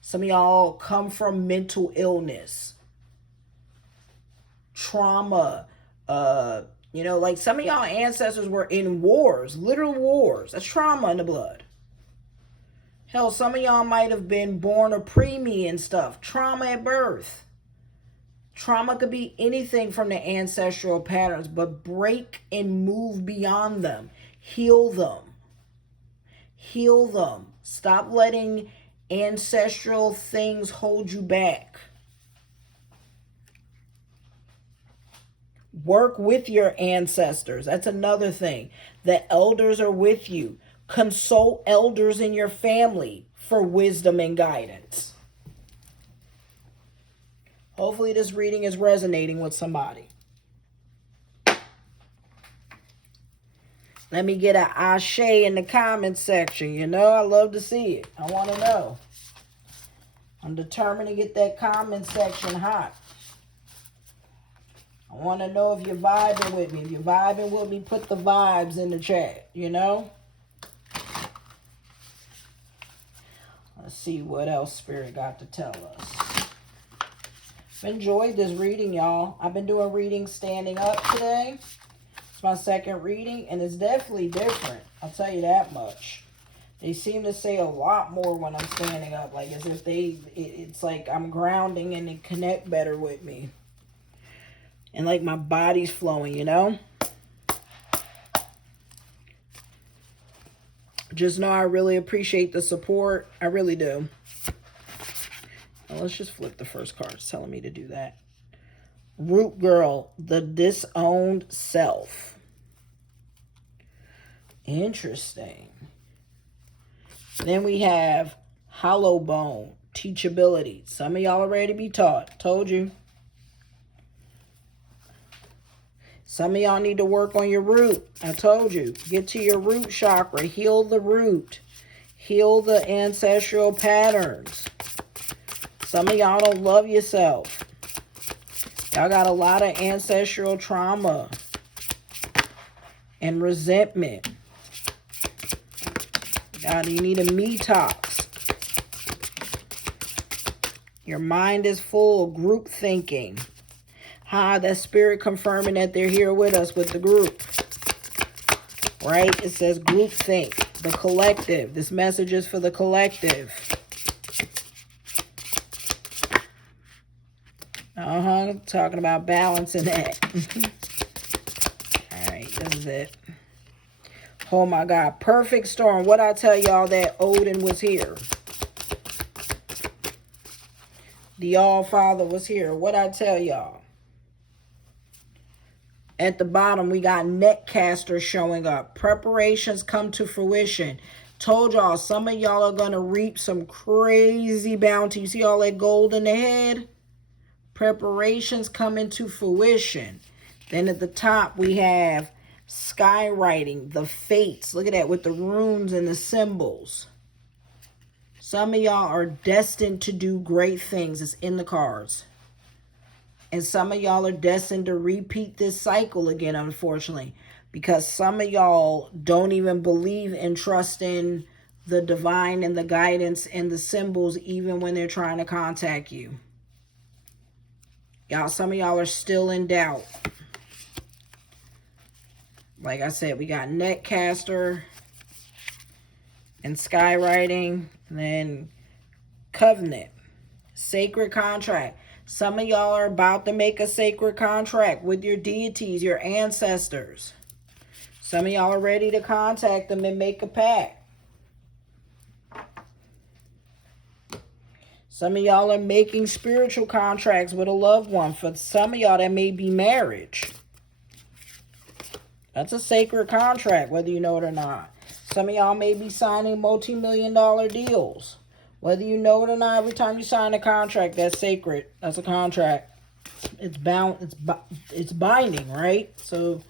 Some of y'all come from mental illness. Trauma. Like some of y'all ancestors were in wars. Literal wars. That's trauma in the blood. Hell, some of y'all might have been born a preemie and stuff. Trauma at birth. Trauma could be anything from the ancestral patterns, but break and move beyond them. Heal them. Heal them. Stop letting ancestral things hold you back. Work with your ancestors. That's another thing. The elders are with you. Consult elders in your family for wisdom and guidance. Hopefully this reading is resonating with somebody. Let me get an ashe in the comments section. I love to see it. I want to know. I'm determined to get that comment section hot. I want to know if you're vibing with me. If you're vibing with me, put the vibes in the chat, Let's see what else Spirit got to tell us. Enjoyed this reading, y'all. I've been doing readings standing up today. It's my second reading, and it's definitely different. I'll tell you that much. They seem to say a lot more when I'm standing up, like as if it's like I'm grounding and they connect better with me. And like my body's flowing, Just know I really appreciate the support. I really do. Let's just flip the first card. It's telling me to do that. Root Girl, the disowned self. Interesting. Then we have Hollow Bone, teachability. Some of y'all are ready to be taught. Told you. Some of y'all need to work on your root. I told you. Get to your root chakra. Heal the root. Heal the ancestral patterns. Some of y'all don't love yourself. Y'all got a lot of ancestral trauma and resentment. You need a detox. Your mind is full of group thinking. That Spirit confirming that they're here with us with the group. Right? It says group think. The collective. This message is for the collective. Talking about balancing that. All right, this is it. Oh my God. Perfect storm. What I tell y'all that Odin was here. The All-Father was here. What I tell y'all. At the bottom, we got netcaster showing up. Preparations come to fruition. Told y'all, some of y'all are going to reap some crazy bounty. You see all that gold in the head? Preparations come into fruition. Then at the top, we have skywriting, the fates. Look at that with the runes and the symbols. Some of y'all are destined to do great things. It's in the cards. And some of y'all are destined to repeat this cycle again, unfortunately. Because some of y'all don't even believe and trust in the divine and the guidance and the symbols even when they're trying to contact you. Y'all, some of y'all are still in doubt. Like I said, we got netcaster and skywriting, and then covenant, sacred contract. Some of y'all are about to make a sacred contract with your deities, your ancestors. Some of y'all are ready to contact them and make a pact. Some of y'all are making spiritual contracts with a loved one. For some of y'all, that may be marriage. That's a sacred contract, whether you know it or not. Some of y'all may be signing multi-million-dollar deals. Whether you know it or not, every time you sign a contract, that's sacred. That's a contract. It's bound. It's binding, right? So,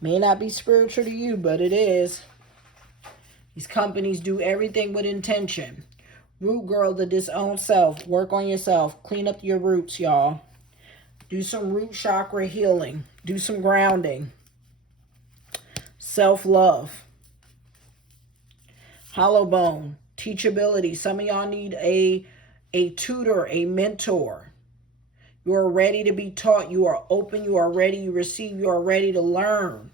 may not be spiritual to you, but it is. These companies do everything with intention. Root girl, the disowned self. Work on yourself. Clean up your roots, y'all. Do some root chakra healing. Do some grounding. Self-love. Hollow bone. Teachability. Some of y'all need a tutor, a mentor. You are ready to be taught. You are open. You are ready. You receive. You are ready to learn.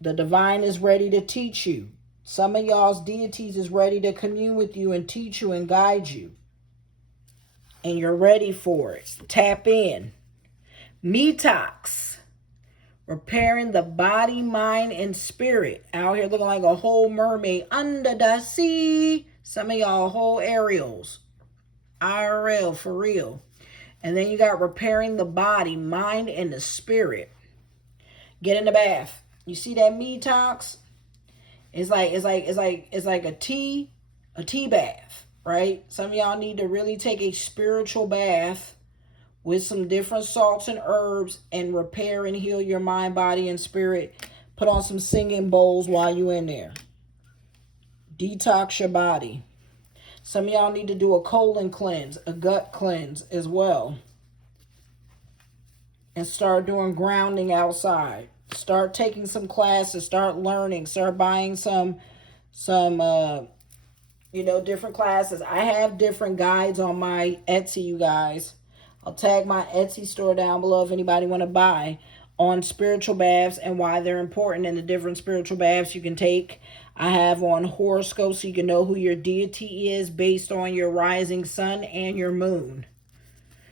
The divine is ready to teach you. Some of y'all's deities is ready to commune with you and teach you and guide you. And you're ready for it. Tap in. Detox. Repairing the body, mind, and spirit. Out here looking like a whole mermaid under the sea. Some of y'all whole Ariels. IRL, for real. And then you got repairing the body, mind, and the spirit. Get in the bath. You see that detox? It's like a tea bath, right? Some of y'all need to really take a spiritual bath with some different salts and herbs and repair and heal your mind, body, and spirit. Put on some singing bowls while you're in there. Detox your body. Some of y'all need to do a colon cleanse, a gut cleanse as well. And start doing grounding outside. Start taking some classes. Start learning. Start buying some different classes. I have different guides on my Etsy, you guys. I'll tag my Etsy store down below if anybody want to buy on spiritual baths and why they're important and the different spiritual baths you can take. I have on horoscopes so you can know who your deity is based on your rising sun and your moon.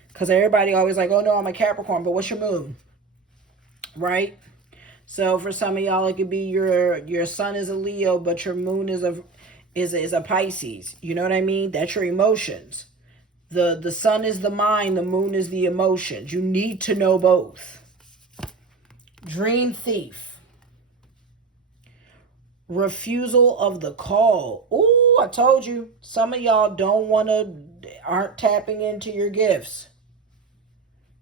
Because everybody always like, oh no, I'm a Capricorn, but what's your moon? Right? So for some of y'all, it could be your sun is a Leo, but your moon is a Pisces. You know what I mean? That's your emotions. The sun is the mind, the moon is the emotions. You need to know both. Dream thief. Refusal of the call. Ooh, I told you. Some of y'all aren't tapping into your gifts.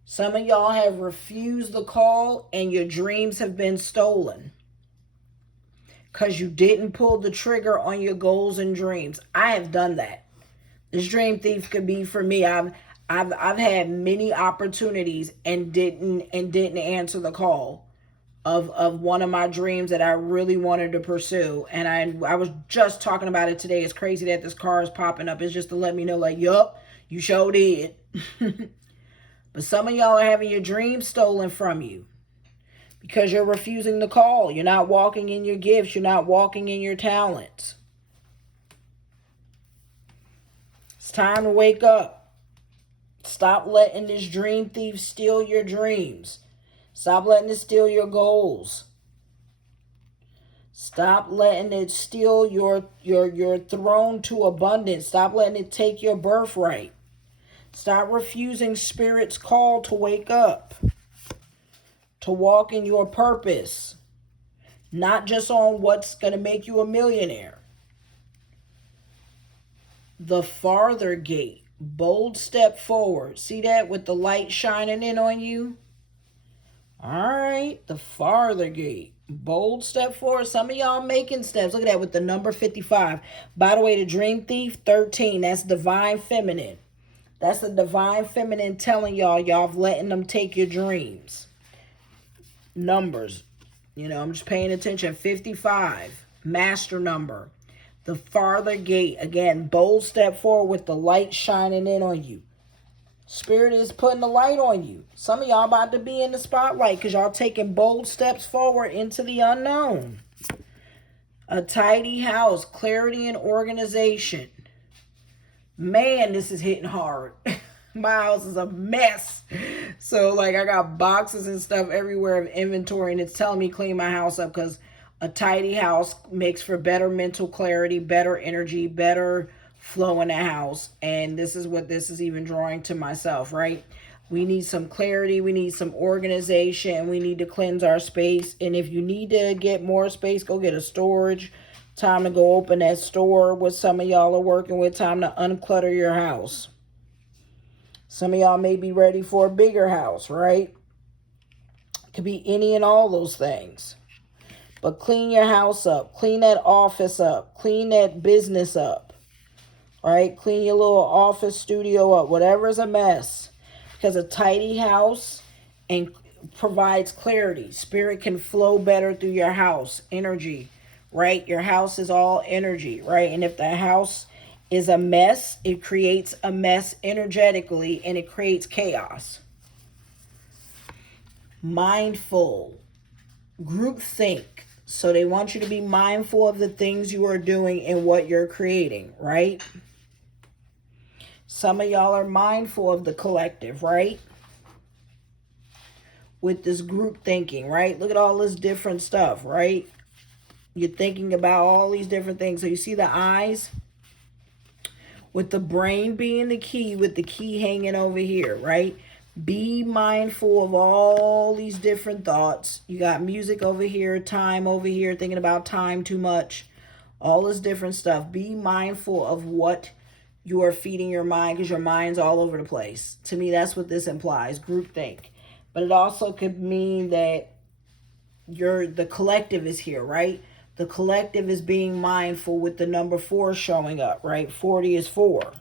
Some of y'all have refused the call and your dreams have been stolen. Because you didn't pull the trigger on your goals and dreams. I have done that. This dream thief could be for me. I've had many opportunities and didn't answer the call of one of my dreams that I really wanted to pursue. And I was just talking about it today. It's crazy that this car is popping up. It's just to let me know, like, yup, you sure did. But some of y'all are having your dreams stolen from you because you're refusing the call. You're not walking in your gifts. You're not walking in your talents. It's time to wake up. Stop letting this dream thief steal your dreams. Stop letting it steal your goals. Stop letting it steal your throne to abundance. Stop letting it take your birthright. Stop refusing Spirit's call to wake up. To walk in your purpose. Not just on what's going to make you a millionaire. The farther gate. Bold step forward. See that with the light shining in on you? All right, the farther gate. Bold step forward. Some of y'all making steps. Look at that with the number 55. By the way, the dream thief, 13. That's divine feminine. That's the divine feminine telling y'all letting them take your dreams. Numbers. I'm just paying attention. 55. Master number. The farther gate. Again, bold step forward with the light shining in on you. Spirit is putting the light on you. Some of y'all about to be in the spotlight because y'all taking bold steps forward into the unknown. A tidy house, clarity and organization. Man, this is hitting hard. My house is a mess. So, I got boxes and stuff everywhere of inventory, and it's telling me clean my house up because a tidy house makes for better mental clarity, better energy, better flow in the house. And this is what this is even drawing to myself, right? We need some clarity. We need some organization. We need to cleanse our space. And if you need to get more space, go get a storage. Time to go open that store. What some of y'all are working with. Time to unclutter your house. Some of y'all may be ready for a bigger house, right? It could be any and all those things. But clean your house up. Clean that office up. Clean that business up. Right? Clean your little office studio up. Whatever's a mess. Because a tidy house and provides clarity. Spirit can flow better through your house. Energy. Right? Your house is all energy. Right? And if the house is a mess, it creates a mess energetically. And it creates chaos. Mindful. Group think. So they want you to be mindful of the things you are doing and what you're creating. Right? Some of y'all are mindful of the collective, right? With this group thinking, right? Look at all this different stuff, right? You're thinking about all these different things. So you see the eyes? With the brain being the key, with the key hanging over here, right? Be mindful of all these different thoughts. You got music over here, time over here, thinking about time too much. All this different stuff. Be mindful of what you are feeding your mind because your mind's all over the place. To me, that's what this implies, groupthink. But it also could mean that the collective is here, right? The collective is being mindful with the number 4 showing up, right? 40 is 4,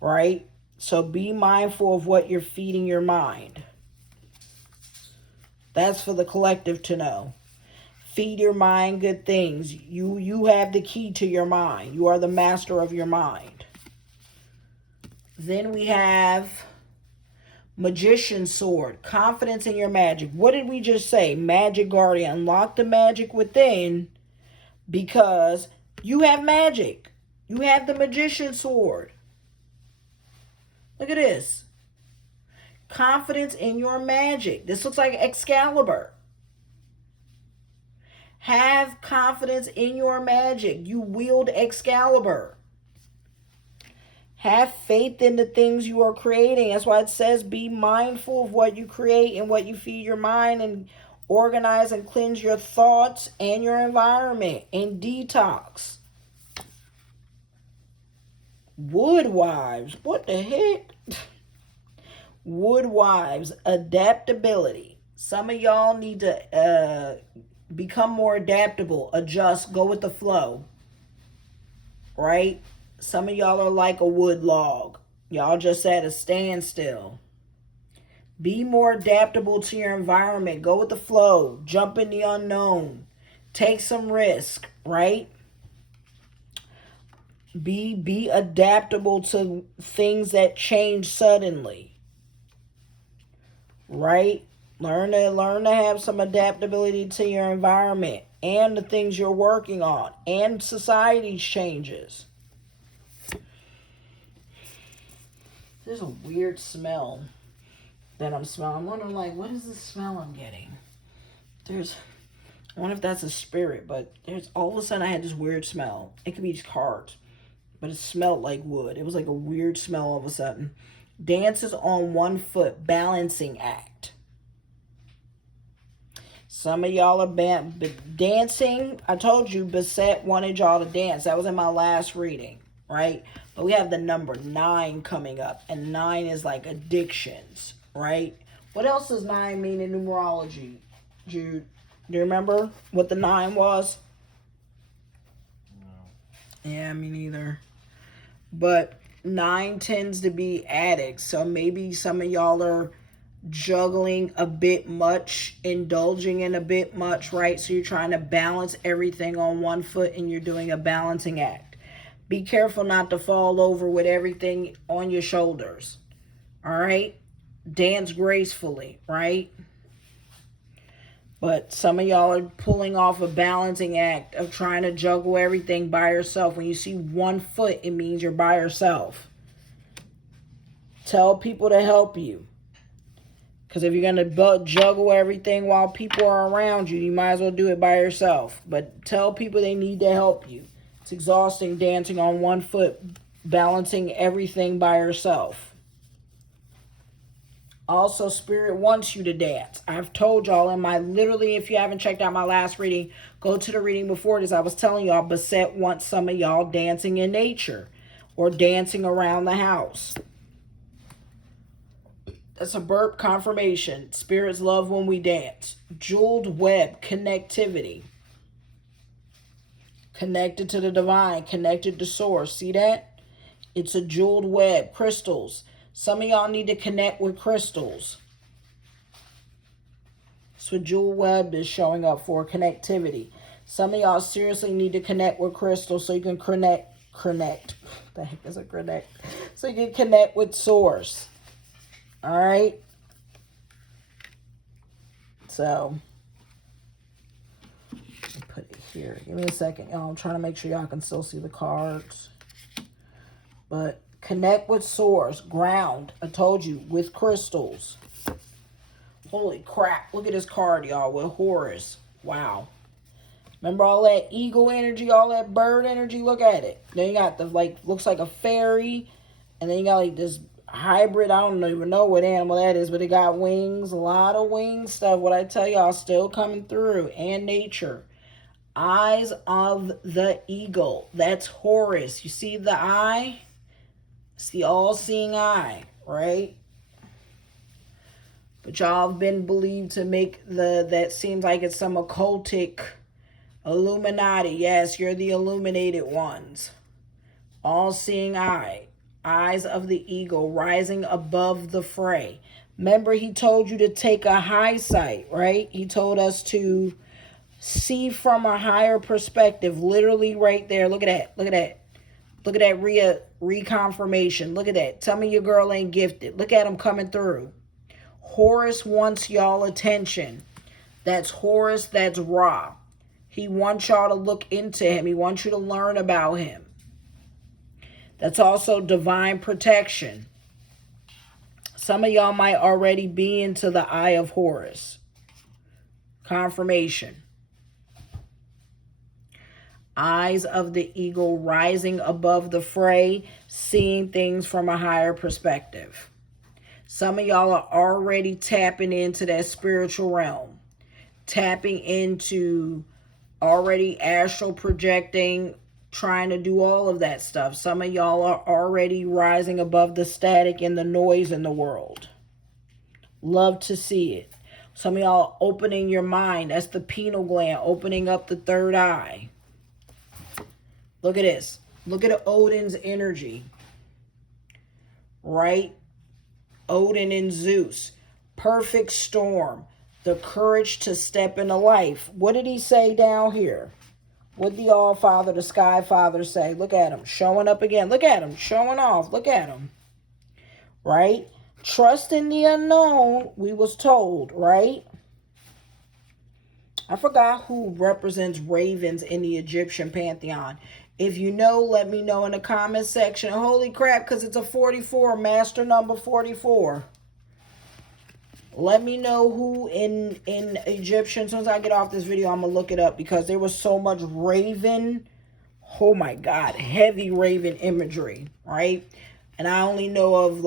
right? So be mindful of what you're feeding your mind. That's for the collective to know. Feed your mind good things. You have the key to your mind. You are the master of your mind. Then we have Magician's Sword. Confidence in your magic. What did we just say? Magic Guardian. Unlock the magic within because you have magic. You have the Magician's Sword. Look at this. Confidence in your magic. This looks like Excalibur. Have confidence in your magic. You wield Excalibur. Have faith in the things you are creating. That's why it says be mindful of what you create and what you feed your mind, and organize and cleanse your thoughts and your environment and detox. Woodwives. What the heck? Woodwives. Adaptability. Some of y'all need to become more adaptable. Adjust. Go with the flow. Right? Some of y'all are like a wood log. Y'all just at a standstill. Be more adaptable to your environment. Go with the flow. Jump in the unknown. Take some risk, right? Be adaptable to things that change suddenly. Right? Learn to have some adaptability to your environment and the things you're working on and society's changes. There's a weird smell that I'm smelling. I'm wondering, what is the smell I'm getting? I wonder if that's a spirit, but all of a sudden I had this weird smell. It could be just cards, but it smelled like wood. It was like a weird smell all of a sudden. Dances on one foot, balancing act. Some of y'all are dancing. I told you, Bissette wanted y'all to dance. That was in my last reading, right? But we have the number 9 coming up. And 9 is like addictions, right? What else does 9 mean in numerology, Jude? Do you remember what the 9 was? No. Yeah, me neither. But 9 tends to be addicts. So maybe some of y'all are juggling a bit much, indulging in a bit much, right? So you're trying to balance everything on one foot and you're doing a balancing act. Be careful not to fall over with everything on your shoulders. All right? Dance gracefully, right? But some of y'all are pulling off a balancing act of trying to juggle everything by yourself. When you see one foot, it means you're by yourself. Tell people to help you. Because if you're going to juggle everything while people are around you, you might as well do it by yourself. But tell people they need to help you. It's exhausting dancing on one foot, balancing everything by yourself. Also, Spirit wants you to dance. I've told y'all literally, if you haven't checked out my last reading, go to the reading before this. I was telling y'all, Basset wants some of y'all dancing in nature or dancing around the house. That's a burp confirmation. Spirits love when we dance. Jeweled web, connectivity. Connected to the divine, connected to source. See that? It's a jeweled web, crystals. Some of y'all need to connect with crystals. So jewel web is showing up for connectivity. Some of y'all seriously need to connect with crystals so you can connect. The heck is a connect? So you can connect with source. All right. So let me put it here. Give me a second, y'all. I'm trying to make sure y'all can still see the cards. But connect with source, ground. I told you, with crystals. Holy crap. Look at this card, y'all, with Horus. Wow. Remember all that eagle energy, all that bird energy? Look at it. Then you got the, looks like a fairy. And then you got, this hybrid. I don't even know what animal that is, but it got wings. A lot of wing stuff. What I tell y'all, still coming through. And nature. Eyes of the eagle. That's Horus. You see the eye? It's the all-seeing eye, right? But y'all have been believed to make that seems like it's some occultic Illuminati. Yes, you're the illuminated ones. All-seeing eye. Eyes of the eagle rising above the fray. Remember, he told you to take a high sight, right? He told us to see from a higher perspective. Literally right there. Look at that. Look at that. Look at that reconfirmation. Look at that. Tell me your girl ain't gifted. Look at him coming through. Horus wants y'all attention. That's Horus. That's Ra. He wants y'all to look into him. He wants you to learn about him. That's also divine protection. Some of y'all might already be into the eye of Horus. Confirmation. Eyes of the eagle rising above the fray, seeing things from a higher perspective. Some of y'all are already tapping into that spiritual realm. Tapping into already astral projecting, trying to do all of that stuff. Some of y'all are already rising above the static and the noise in the world. Love to see it. Some of y'all opening your mind. That's the pineal gland, opening up the third eye. Look at this. Look at Odin's energy. Right? Odin and Zeus. Perfect storm. The courage to step into life. What did he say down here? What did the All-Father, the Sky Father say? Look at him. Showing up again. Look at him. Showing off. Look at him. Right? Trust in the unknown, we was told, right? I forgot who represents ravens in the Egyptian pantheon. If you know, let me know in the comment section. Holy crap, because it's a 44, master number 44. Let me know who in Egyptian. As soon as I get off this video, I'm going to look it up because there was so much raven. Oh my God, heavy raven imagery, right? And I only know of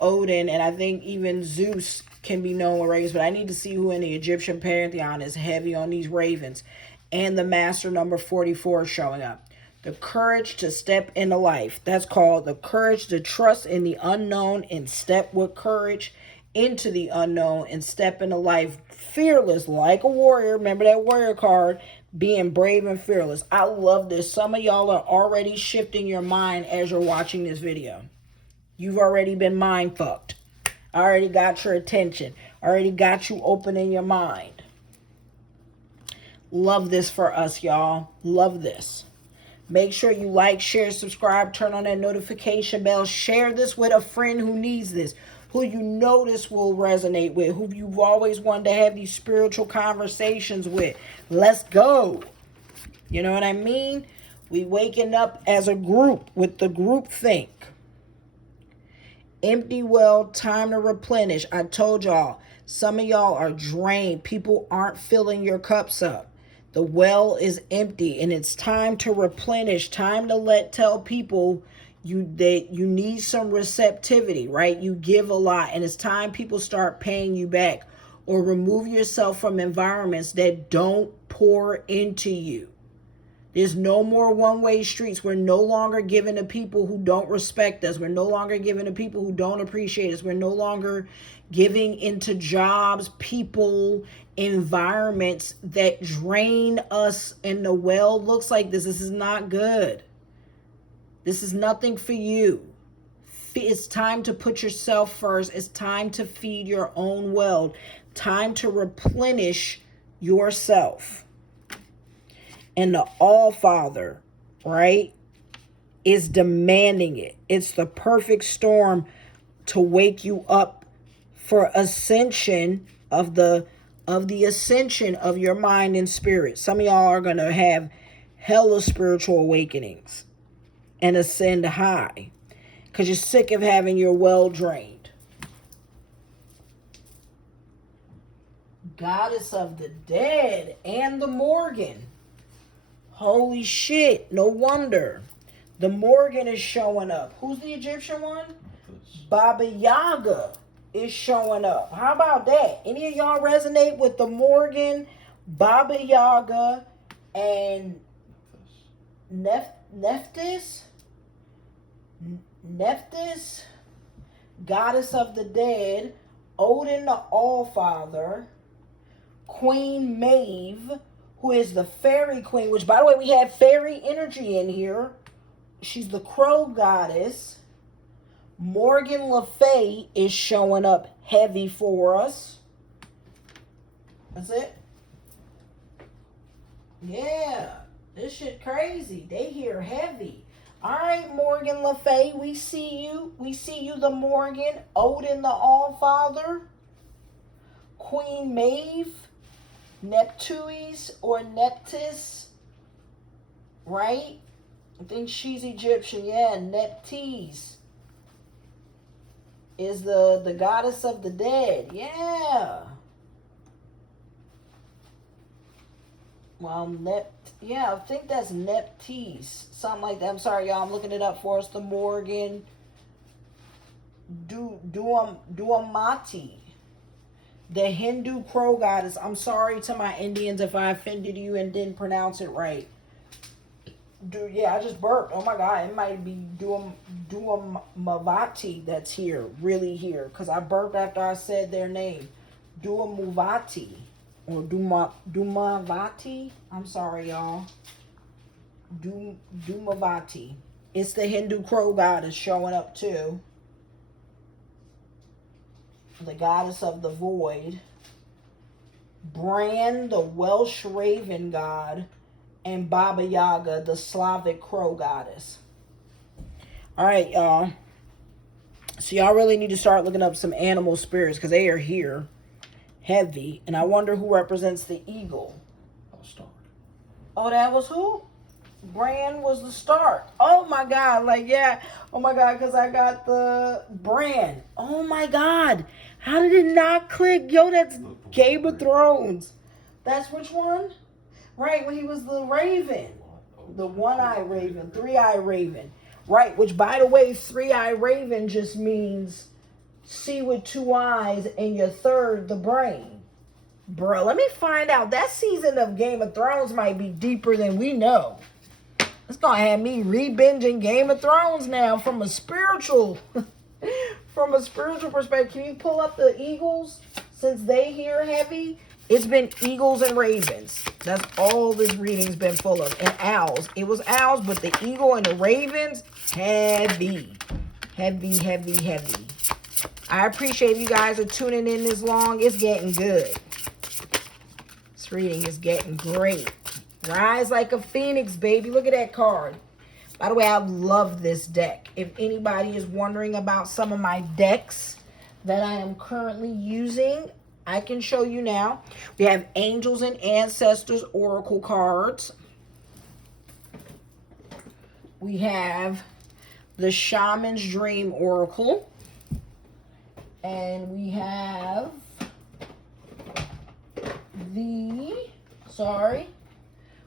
Odin, and I think even Zeus can be known with ravens, but I need to see who in the Egyptian pantheon is heavy on these ravens. And the master number 44 is showing up. The courage to step into life. That's called the courage to trust in the unknown and step with courage into the unknown and step into life fearless like a warrior. Remember that warrior card, being brave and fearless. I love this. Some of y'all are already shifting your mind as you're watching this video. You've already been mind fucked. I already got your attention. I already got you opening your mind. Love this for us, y'all. Love this. Make sure you like, share, subscribe, turn on that notification bell. Share this with a friend who needs this, who you know this will resonate with, who you've always wanted to have these spiritual conversations with. Let's go. You know what I mean? We waking up as a group with the group think. Empty well, time to replenish. I told y'all, some of y'all are drained. People aren't filling your cups up. The well is empty and it's time to replenish. Time to tell people that you need some receptivity, right? You give a lot and it's time people start paying you back, or remove yourself from environments that don't pour into you. There's no more one-way streets. We're no longer giving to people who don't respect us. We're no longer giving to people who don't appreciate us. We're no longer giving into jobs, people, environments that drain us. And the well looks like this. This is not good. This is nothing for you. It's time to put yourself first. It's time to feed your own well. Time to replenish yourself. And the All-Father, right, is demanding it. It's the perfect storm to wake you up for ascension of the ascension of your mind and spirit. Some of y'all are going to have hella spiritual awakenings and ascend high because you're sick of having your well drained. Goddess of the dead and the Morgan. Holy shit, no wonder. The Morgan is showing up. Who's the Egyptian one? Baba Yaga is showing up. How about that? Any of y'all resonate with the Morgan, Baba Yaga, and Nephthys? Nephthys, Goddess of the Dead, Odin the All-Father, Queen Maeve, who is the fairy queen, which, by the way, we have fairy energy in here. She's the crow goddess. Morgan Le Fay is showing up heavy for us. That's it. Yeah, this shit crazy. They here heavy. All right, Morgan Le Fay, we see you. We see you, the Morgan. Odin the All-Father. Queen Maeve. Neptuis or Nephthys, right? I think she's Egyptian. Yeah, Nephthys is the goddess of the dead. Yeah. Well, I think that's Nephthys. Something like that. I'm sorry, y'all. I'm looking it up for us. The Morgan. Duamati. The Hindu crow goddess. I'm sorry to my Indians if I offended you and didn't pronounce it right. I just burped. Oh my God, it might be Duamavati that's here, really here, because I burped after I said their name. Duamuvati or Dumavati. I'm sorry, y'all. Dumavati. It's the Hindu crow goddess showing up too. The goddess of the void, Bran, the Welsh raven god, and Baba Yaga, the Slavic crow goddess. All right, y'all. So y'all really need to start looking up some animal spirits because they are here heavy. And I wonder who represents the eagle. Oh, that was who? Bran was the start. Oh my God. Oh my God, because I got the Bran. Oh my God. How did it not click? Yo, that's Game of Thrones. That's which one? Right, when he was the raven. The one-eyed raven, three-eyed raven. Right, which, by the way, three-eyed raven just means see with two eyes and your third, the brain. Bro, let me find out. That season of Game of Thrones might be deeper than we know. It's gonna have me re-binging Game of Thrones now from a spiritual from a spiritual perspective, can you pull up the eagles? Since they here heavy, it's been eagles and ravens. That's all this reading's been full of. And owls. It was owls, but the eagle and the ravens, heavy. Heavy, heavy, heavy. I appreciate you guys are tuning in this long. It's getting good. This reading is getting great. Rise like a phoenix, baby. Look at that card. By the way, I love this deck. If anybody is wondering about some of my decks that I am currently using, I can show you now. We have Angels and Ancestors Oracle cards. We have the Shaman's Dream Oracle. And we have we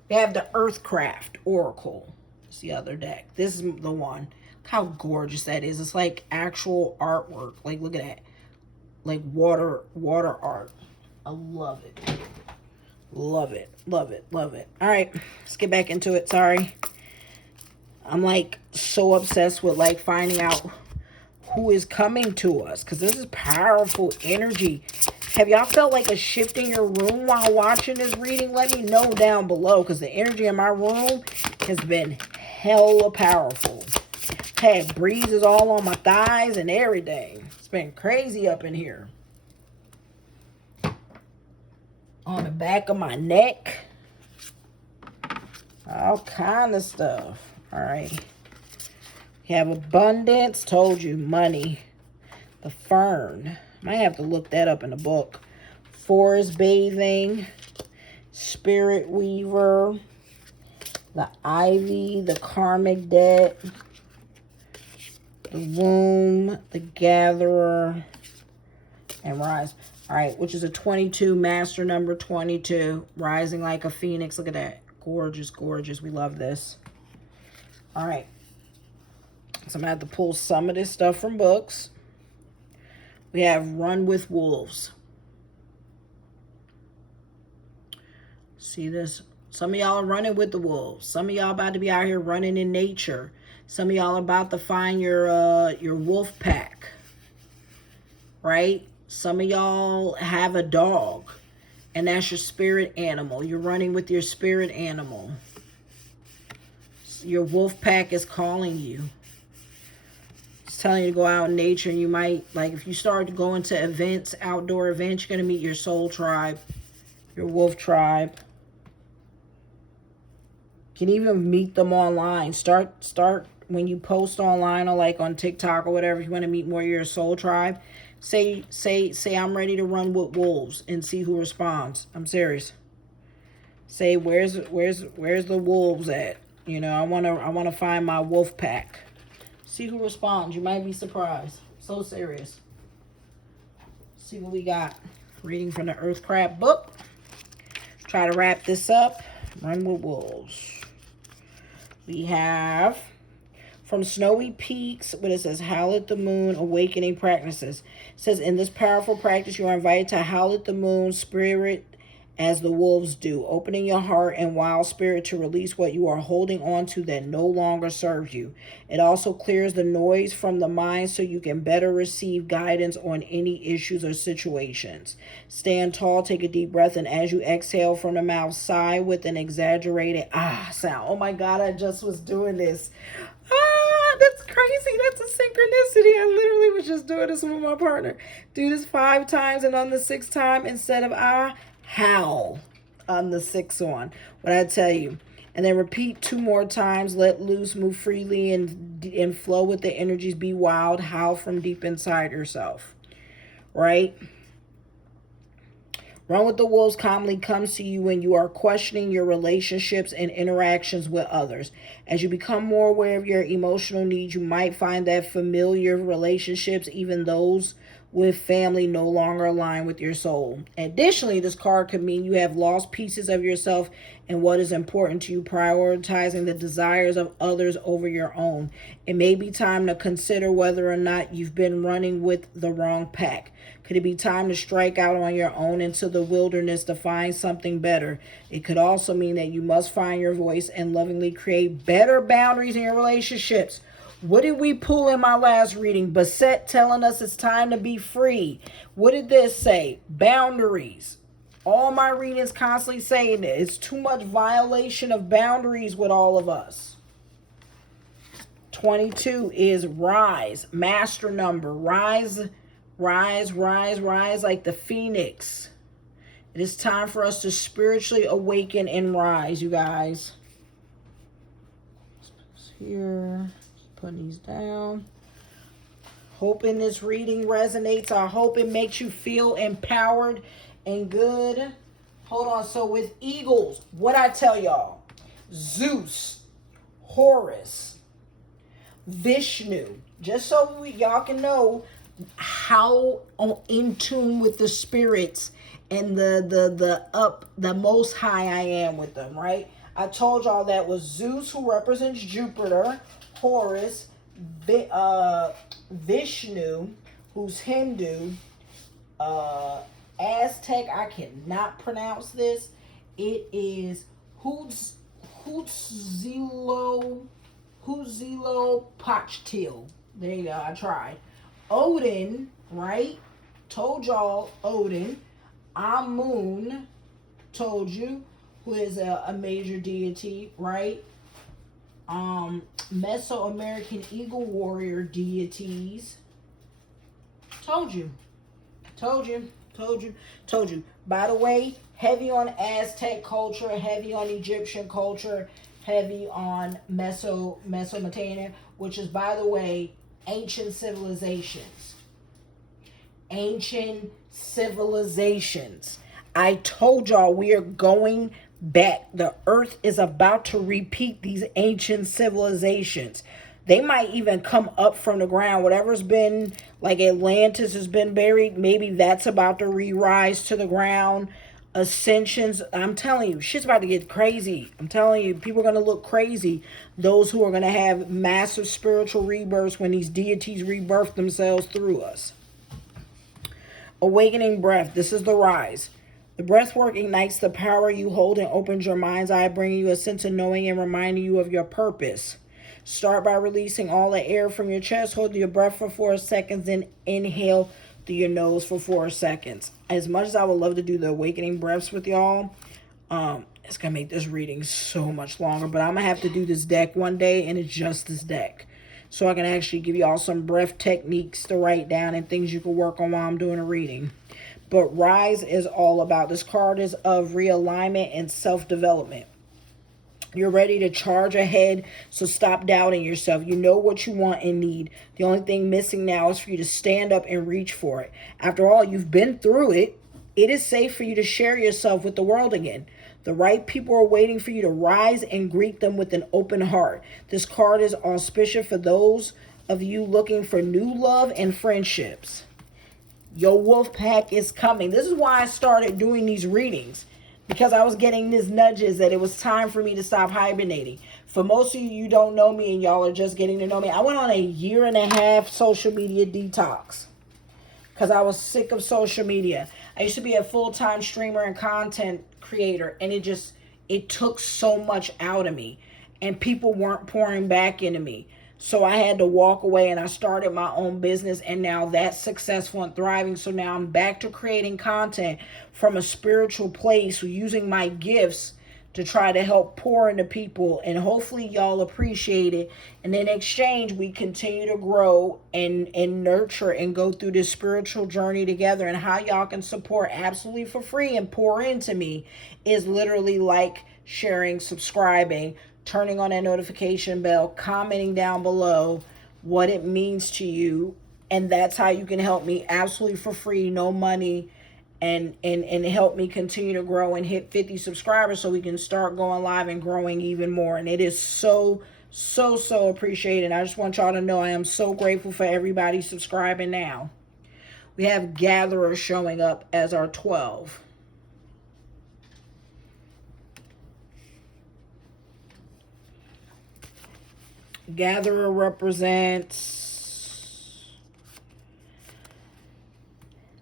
have the Earthcraft Oracle. It's the other deck. This is the one. Look how gorgeous that is. It's like actual artwork. Like, look at that. Like water art. I love it. Love it. Love it. Love it. All right. Let's get back into it. Sorry. I'm like so obsessed with like finding out who is coming to us, because this is powerful energy. Have y'all felt like a shift in your room while watching this reading? Let me know down below, because the energy in my room has been hella powerful. Had breezes all on my thighs and everything. It's been crazy up in here. On the back of my neck. All kind of stuff. All right. You have abundance. Told you. Money. The fern. Might have to look that up in the book. Forest bathing. Spirit weaver. The ivy. The karmic debt. The womb. The gatherer. And rise. All right. Which is a 22. Master number 22. Rising like a phoenix. Look at that. Gorgeous, gorgeous. We love this. All right. So I'm going to have to pull some of this stuff from books. We have Run with Wolves. See this? Some of y'all are running with the wolves. Some of y'all about to be out here running in nature. Some of y'all about to find your wolf pack. Right? Some of y'all have a dog. And that's your spirit animal. You're running with your spirit animal. Your wolf pack is calling you. It's telling you to go out in nature. And you might, like, if you start going to events, outdoor events, you're going to meet your soul tribe, your wolf tribe. You can even meet them online. Start when you post online or like on TikTok or whatever. If you want to meet more of your soul tribe, say I'm ready to run with wolves and see who responds. I'm serious. Say where's the wolves at? You know, I wanna find my wolf pack. See who responds. You might be surprised. So serious. See what we got. Reading from the Earthcraft book. Try to wrap this up. Run with wolves. We have from Snowy Peaks, but it says howl at the moon, awakening practices. It says in this powerful practice, you are invited to howl at the moon, spirit, as the wolves do, opening your heart and wild spirit to release what you are holding on to that no longer serves you. It also clears the noise from the mind so you can better receive guidance on any issues or situations. Stand tall, take a deep breath, and as you exhale from the mouth, sigh with an exaggerated sound. Oh my God, I just was doing this. That's crazy. That's a synchronicity. I literally was just doing this with my partner. Do this 5 times, and on the 6th time, instead of howl on the 6th one. What I tell you. And then repeat 2 more times. Let loose, move freely, and flow with the energies. Be wild. Howl from deep inside yourself. Right? Run with the wolves calmly comes to you when you are questioning your relationships and interactions with others. As you become more aware of your emotional needs, you might find that familiar relationships, even those with family, no longer align with your soul. Additionally, this card could mean you have lost pieces of yourself and what is important to you, prioritizing the desires of others over your own. It may be time to consider whether or not you've been running with the wrong pack. Could it be time to strike out on your own into the wilderness to find something better? It could also mean that you must find your voice and lovingly create better boundaries in your relationships. What did we pull in my last reading? Basset telling us it's time to be free. What did this say? Boundaries. All my readings constantly saying it. It's too much violation of boundaries with all of us. 22 is rise. Master number. Rise, rise, rise, rise like the phoenix. It is time for us to spiritually awaken and rise, you guys. Here. Putting these down. Hoping this reading resonates. I hope it makes you feel empowered and good. Hold on. So with eagles, what I tell y'all, Zeus, Horus, Vishnu, just so y'all can know how in tune with the spirits and the most high I am with them, right? I told y'all that was Zeus, who represents Jupiter, Horus, Vishnu, who's Hindu, Aztec, I cannot pronounce this. It is Huitzilopochtli. There you go, I tried. Odin, right? Told y'all Odin. Amun, told you, who is a major deity, right? Mesoamerican eagle warrior deities. Told you. By the way, heavy on Aztec culture, heavy on Egyptian culture, heavy on Mesopotamia, which is, by the way, ancient civilizations. Ancient civilizations. I told y'all we are going back. The earth is about to repeat these ancient civilizations. They might even come up from the ground. Whatever's been, like Atlantis has been buried, maybe that's about to re-rise to the ground. Ascensions, I'm telling you, shit's about to get crazy. I'm telling you, people are going to look crazy. Those who are going to have massive spiritual rebirths when these deities rebirth themselves through us. Awakening breath. This is the rise. The breath work ignites the power you hold and opens your mind's eye, bringing you a sense of knowing and reminding you of your purpose. Start by releasing all the air from your chest. Hold your breath for 4 seconds, then inhale through your nose for 4 seconds. As much as I would love to do the awakening breaths with y'all, it's going to make this reading so much longer. But I'm going to have to do this deck one day, and it's just this deck. So I can actually give y'all some breath techniques to write down and things you can work on while I'm doing a reading. But rise is all about, this card is of realignment and self-development. You're ready to charge ahead, so stop doubting yourself. You know what you want and need. The only thing missing now is for you to stand up and reach for it. After all, you've been through it. It is safe for you to share yourself with the world again. The right people are waiting for you to rise and greet them with an open heart. This card is auspicious for those of you looking for new love and friendships. Your wolf pack is coming. This is why I started doing these readings, because I was getting these nudges that it was time for me to stop hibernating. For most of you, you don't know me and y'all are just getting to know me. I went on a 1.5-year social media detox because I was sick of social media. I used to be a full-time streamer and content creator, and it took so much out of me, and people weren't pouring back into me. So I had to walk away, and I started my own business, and now that's successful and thriving. So now I'm back to creating content from a spiritual place, using my gifts to try to help pour into people, and hopefully y'all appreciate it. And in exchange, we continue to grow and nurture and go through this spiritual journey together. And how y'all can support absolutely for free and pour into me is literally like sharing, subscribing, turning on that notification bell, commenting down below what it means to you. And that's how you can help me absolutely for free, no money, and help me continue to grow and hit 50 subscribers so we can start going live and growing even more. And it is so appreciated. I just want y'all to know I am so grateful for everybody subscribing now. We have Gatherer showing up as our 12. Gatherer represents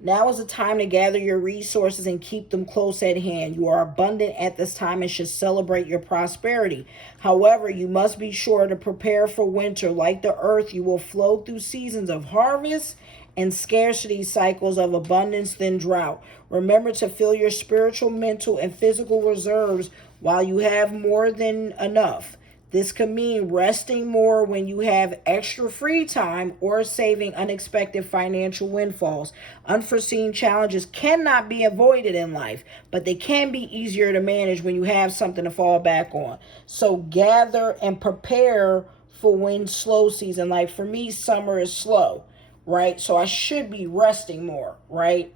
Now is the time to gather your resources and keep them close at hand. You are abundant at this time and should celebrate your prosperity. However, you must be sure to prepare for winter. Like the earth, you will flow through seasons of harvest and scarcity, cycles of abundance, then drought. Remember to fill your spiritual, mental, and physical reserves while you have more than enough. This could mean resting more when you have extra free time or saving unexpected financial windfalls. Unforeseen challenges cannot be avoided in life, but they can be easier to manage when you have something to fall back on. So gather and prepare for when slow season. Like for me, summer is slow, right? So I should be resting more, right?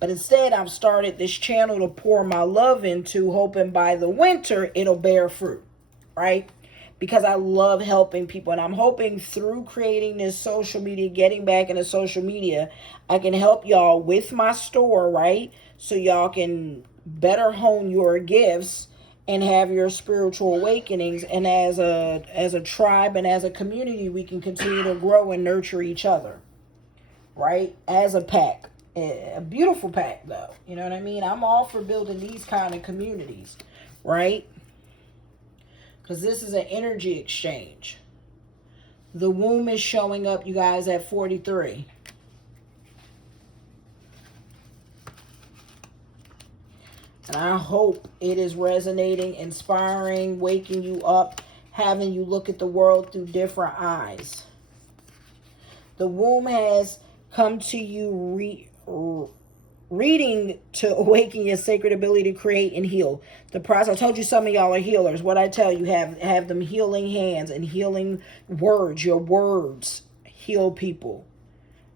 But instead, I've started this channel to pour my love into, hoping by the winter it'll bear fruit, right? Because I love helping people. And I'm hoping through creating this social media, getting back into social media, I can help y'all with my store, right? So y'all can better hone your gifts and have your spiritual awakenings. And as a tribe and as a community, we can continue to grow and nurture each other, right? As a pack. A beautiful pack, though. You know what I mean? I'm all for building these kind of communities, right? Because this is an energy exchange. The womb is showing up, you guys, at 43. And I hope it is resonating, inspiring, waking you up, having you look at the world through different eyes. The womb has come to you reading to awaken your sacred ability to create and heal. The process, I told you some of y'all are healers. What I tell you, have them healing hands and healing words. Your words heal people.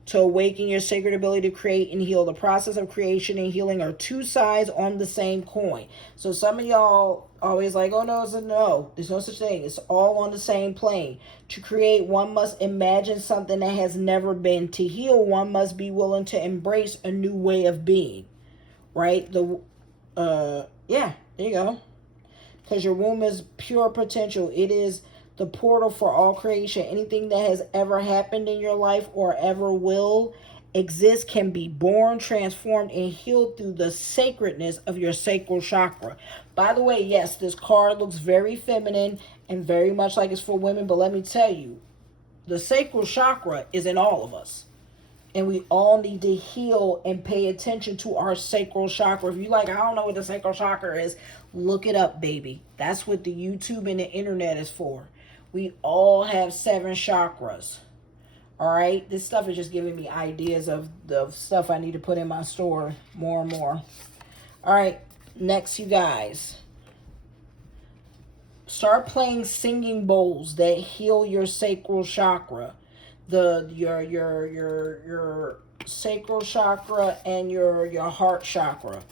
To awaken your sacred ability to create and heal. The process of creation and healing are two sides on the same coin. So some of y'all always like, oh no, no, there's no such thing. It's all on the same plane. To create, one must imagine something that has never been. To heal, one must be willing to embrace a new way of being. Right? Yeah, there you go. Because your womb is pure potential. It is the portal for all creation. Anything that has ever happened in your life or ever will exist can be born, transformed, and healed through the sacredness of your sacral chakra. By the way, yes, this card looks very feminine and very much like it's for women, but let me tell you, the sacral chakra is in all of us. And we all need to heal and pay attention to our sacral chakra. If you like, I don't know what the sacral chakra is, look it up, baby. That's what the YouTube and the internet is for. We all have 7 chakras. All right? This stuff is just giving me ideas of the stuff I need to put in my store more and more. All right. Next, you guys. Start playing singing bowls that heal your sacral chakra. Your sacral chakra and your heart chakra.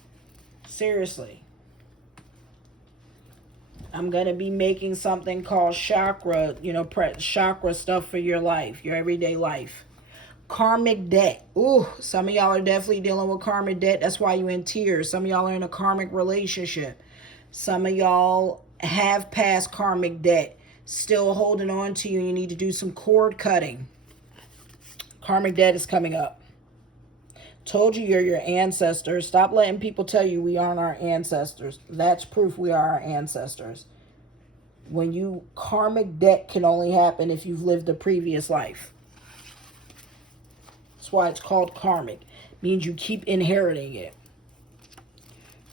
Seriously. I'm going to be making something called chakra, chakra stuff for your life, your everyday life. Karmic debt. Ooh, some of y'all are definitely dealing with karmic debt. That's why you're in tears. Some of y'all are in a karmic relationship. Some of y'all have passed karmic debt, still holding on to you. You need to do some cord cutting. Karmic debt is coming up. Told you you're your ancestors. Stop letting people tell you we aren't our ancestors. That's proof we are our ancestors. Karmic debt can only happen if you've lived a previous life. That's why it's called karmic. It means you keep inheriting it.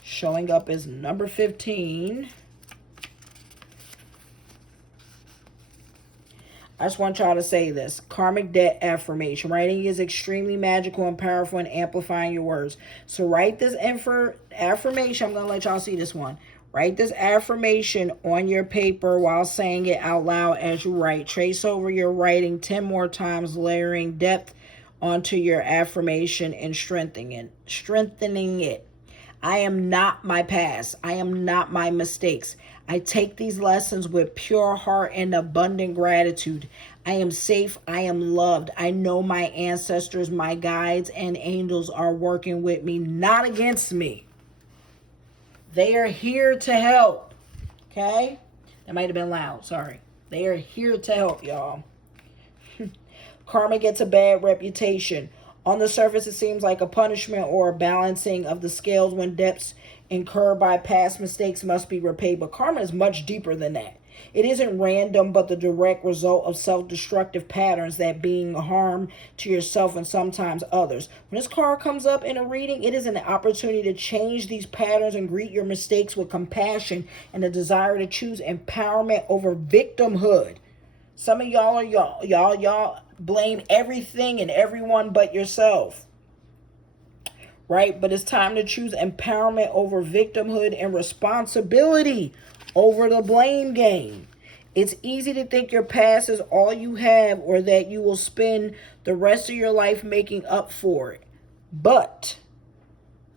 Showing up as number 15. I just want y'all to say this. Karmic debt affirmation. Writing is extremely magical and powerful in amplifying your words. So write this affirmation. I'm going to let y'all see this one. Write this affirmation on your paper while saying it out loud as you write. Trace over your writing 10 more times, layering depth onto your affirmation and strengthening it. I am not my past. I am not my mistakes. I take these lessons with pure heart and abundant gratitude. I am safe. I am loved. I know my ancestors, my guides, and angels are working with me, not against me. They are here to help. Okay? That might have been loud. Sorry. They are here to help, y'all. Karma gets a bad reputation. On the surface, it seems like a punishment or a balancing of the scales when debts incurred by past mistakes must be repaid. But karma is much deeper than that. It isn't random, but the direct result of self-destructive patterns that being harm to yourself and sometimes others. When this card comes up in a reading, it is an opportunity to change these patterns and greet your mistakes with compassion and a desire to choose empowerment over victimhood. Some of y'all blame everything and everyone but yourself. Right? But it's time to choose empowerment over victimhood and responsibility over the blame game. It's easy to think your past is all you have or that you will spend the rest of your life making up for it. But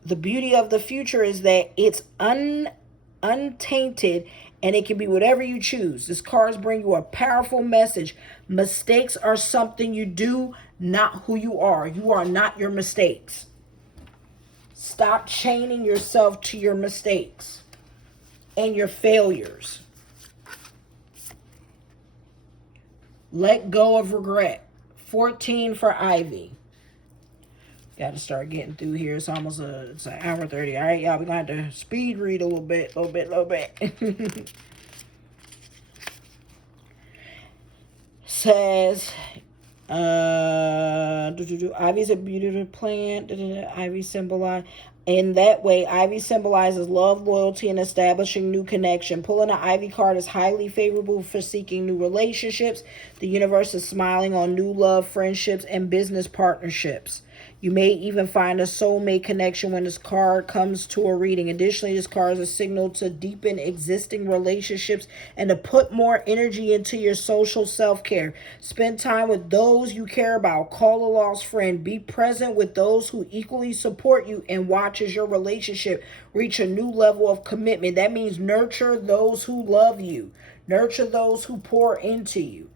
the beauty of the future is that it's untainted and it can be whatever you choose. These cards bring you a powerful message. Mistakes are something you do, not who you are. You are not your mistakes. Stop chaining yourself to your mistakes and your failures. Let go of regret. 14 for Ivy. Got to start getting through here. It's almost it's an hour 30. All right, y'all. We're going to have to speed read a little bit. Says, Ivy's a beautiful plant. Ivy symbolize. In that way, Ivy symbolizes love, loyalty, and establishing new connection. Pulling an Ivy card is highly favorable for seeking new relationships. The universe is smiling on new love, friendships, and business partnerships. You may even find a soulmate connection when this card comes to a reading. Additionally, this card is a signal to deepen existing relationships and to put more energy into your social self-care. Spend time with those you care about. Call a lost friend. Be present with those who equally support you and watch as your relationship reach a new level of commitment. That means nurture those who love you. Nurture those who pour into you.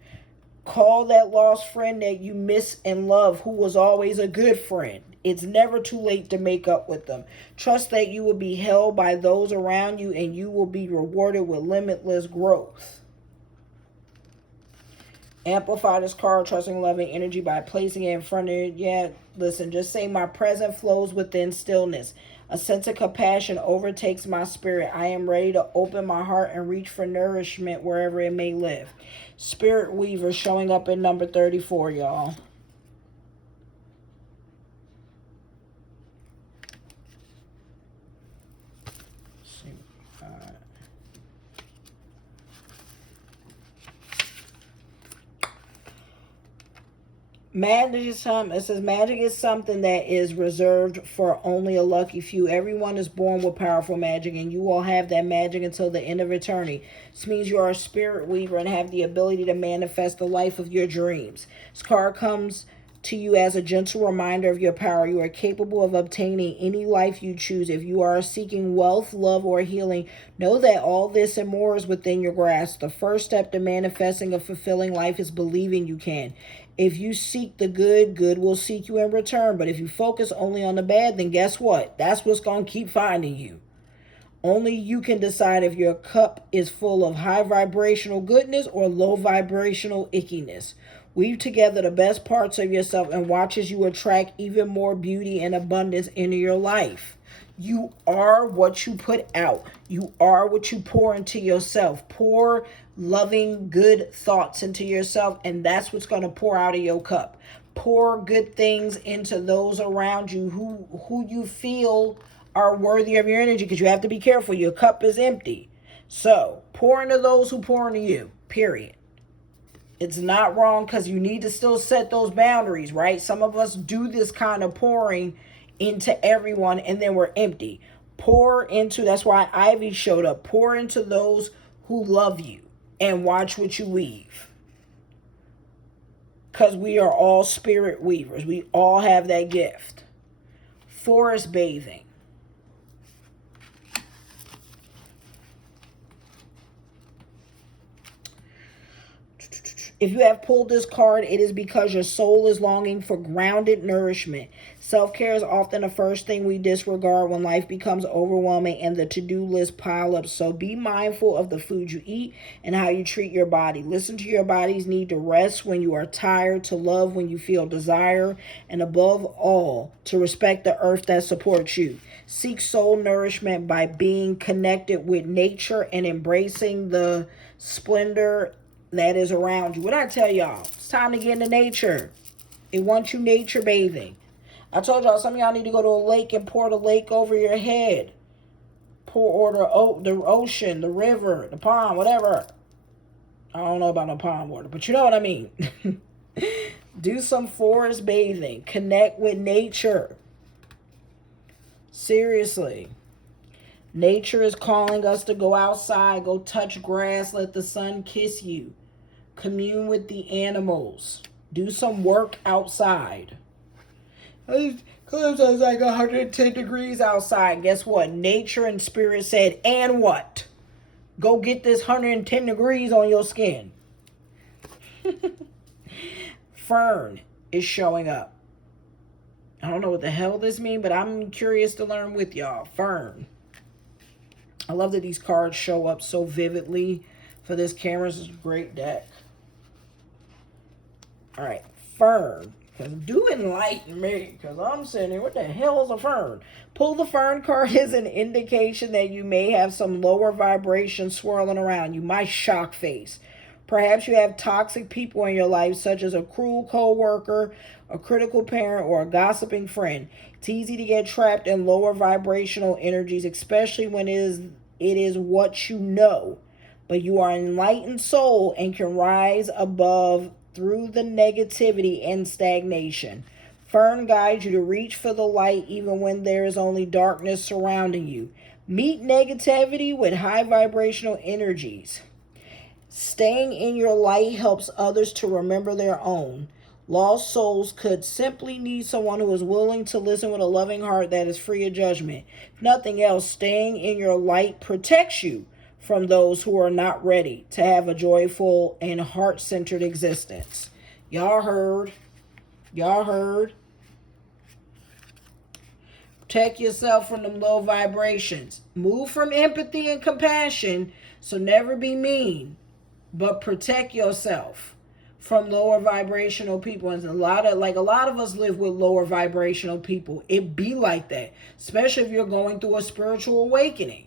Call that lost friend that you miss and love, who was always a good friend. It's never too late to make up with them. Trust that you will be held by those around you and you will be rewarded with limitless growth. Amplify this card, trusting, loving energy by placing it in front of you. Yeah, listen, just say my present flows within stillness. A sense of compassion overtakes my spirit. I am ready to open my heart and reach for nourishment wherever it may live. Spirit Weaver showing up in number 34, y'all. Magic is it says magic is something that is reserved for only a lucky few. Everyone is born with powerful magic, and you will have that magic until the end of eternity. This means you are a spirit weaver and have the ability to manifest the life of your dreams. This card comes to you as a gentle reminder of your power. You are capable of obtaining any life you choose. If you are seeking wealth, love, or healing, know that all this and more is within your grasp. The first step to manifesting a fulfilling life is believing you can. If you seek the good, good will seek you in return. But if you focus only on the bad, then guess what? That's what's going to keep finding you. Only you can decide if your cup is full of high vibrational goodness or low vibrational ickiness. Weave together the best parts of yourself and watch as you attract even more beauty and abundance into your life. You are what you put out. You are what you pour into yourself. Pour loving, good thoughts into yourself, and that's what's going to pour out of your cup. Pour good things into those around you who you feel are worthy of your energy, because you have to be careful. Your cup is empty. So pour into those who pour into you, period. It's not wrong, because you need to still set those boundaries, right? Some of us do this kind of pouring into everyone and then we're empty. Pour into, that's why Ivy showed up. Pour into those who love you and watch what you weave. Because we are all spirit weavers. We all have that gift. Forest bathing. If you have pulled this card, it is because your soul is longing for grounded nourishment. Self-care is often the first thing we disregard when life becomes overwhelming and the to-do list pile up. So be mindful of the food you eat and how you treat your body. Listen to your body's need to rest when you are tired, to love when you feel desire, and above all, to respect the earth that supports you. Seek soul nourishment by being connected with nature and embracing the splendor that is around you. What I tell y'all, it's time to get into nature. It wants you nature bathing. I told y'all, some of y'all need to go to a lake and pour the lake over your head. Pour the ocean, the river, the pond, whatever. I don't know about no pond water, but you know what I mean. Do some forest bathing. Connect with nature. Seriously. Nature is calling us to go outside, go touch grass, let the sun kiss you. Commune with the animals. Do some work outside. Because it's like 110 degrees outside. Guess what? Nature and spirit said, and what? Go get this 110 degrees on your skin. Fern is showing up. I don't know what the hell this means, but I'm curious to learn with y'all. Fern. I love that these cards show up so vividly for this camera. This is a great deck. All right, Fern. Do enlighten me, because I'm sitting here, what the hell is a fern? Pull the fern card is an indication that you may have some lower vibration swirling around you. My shock face. Perhaps you have toxic people in your life, such as a cruel co-worker, a critical parent, or a gossiping friend. It's easy to get trapped in lower vibrational energies, especially when it is what you know. But you are an enlightened soul and can rise above through the negativity and stagnation. Fern guides you to reach for the light even when there is only darkness surrounding you. Meet negativity with high vibrational energies. Staying in your light helps others to remember their own. Lost souls could simply need someone who is willing to listen with a loving heart that is free of judgment. If nothing else, staying in your light protects you from those who are not ready to have a joyful and heart-centered existence. Y'all heard. Y'all heard. Protect yourself from them low vibrations. Move from empathy and compassion, so never be mean. But protect yourself from lower vibrational people. And a lot of us live with lower vibrational people. It be like that, especially if you're going through a spiritual awakening.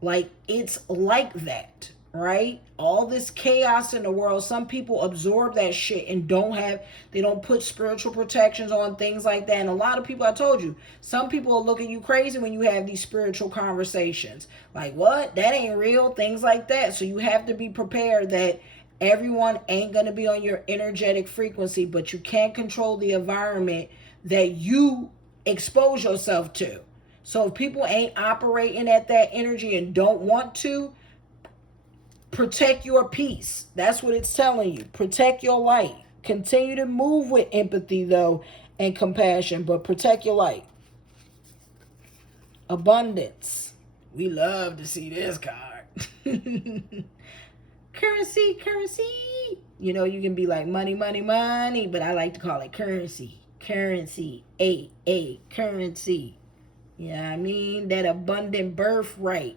Like, it's like that, right? All this chaos in the world, some people absorb that shit and they don't put spiritual protections on, things like that. And a lot of people, I told you, some people will look at you crazy when you have these spiritual conversations. Like, what? That ain't real, things like that. So you have to be prepared that everyone ain't going to be on your energetic frequency, but you can't control the environment that you expose yourself to. So if people ain't operating at that energy and don't want to, protect your peace. That's what it's telling you. Protect your light. Continue to move with empathy, though, and compassion, but protect your light. Abundance. We love to see this card. Currency, currency. You know, you can be like money, money, money, but I like to call it currency. Currency. Currency. You know what I mean? That abundant birthright.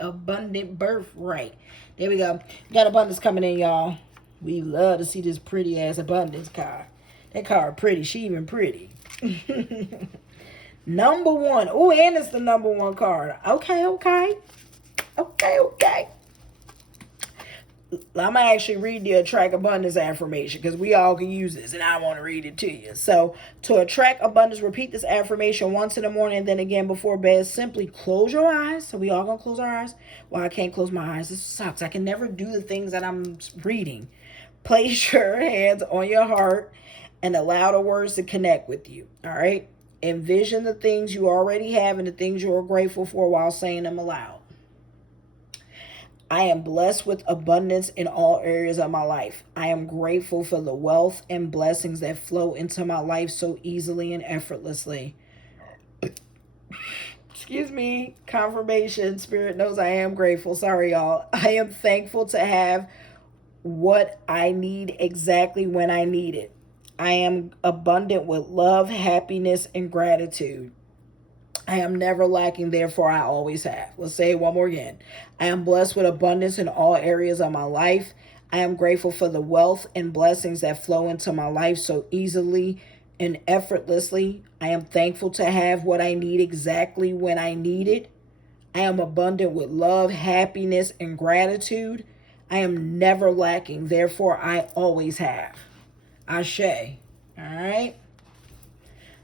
Abundant birthright. There we go. Got abundance coming in, y'all. We love to see this pretty ass abundance card. That card pretty. She even pretty. Number one. Oh, and it's the number one card. Okay. I'm going to actually read the attract abundance affirmation because we all can use this and I want to read it to you. So, to attract abundance, repeat this affirmation once in the morning and then again before bed. Simply close your eyes. So, we all going to close our eyes. Well, I can't close my eyes. This sucks. I can never do the things that I'm reading. Place your hands on your heart and allow the words to connect with you. All right? Envision the things you already have and the things you are grateful for while saying them aloud. I am blessed with abundance in all areas of my life. I am grateful for the wealth and blessings that flow into my life so easily and effortlessly. Excuse me. Confirmation. Spirit knows I am grateful. Sorry, y'all. I am thankful to have what I need exactly when I need it. I am abundant with love, happiness, and gratitude. I am never lacking, therefore I always have. Let's say it one more again. I am blessed with abundance in all areas of my life. I am grateful for the wealth and blessings that flow into my life so easily and effortlessly. I am thankful to have what I need exactly when I need it. I am abundant with love, happiness, and gratitude. I am never lacking, therefore I always have. Ashe. All right.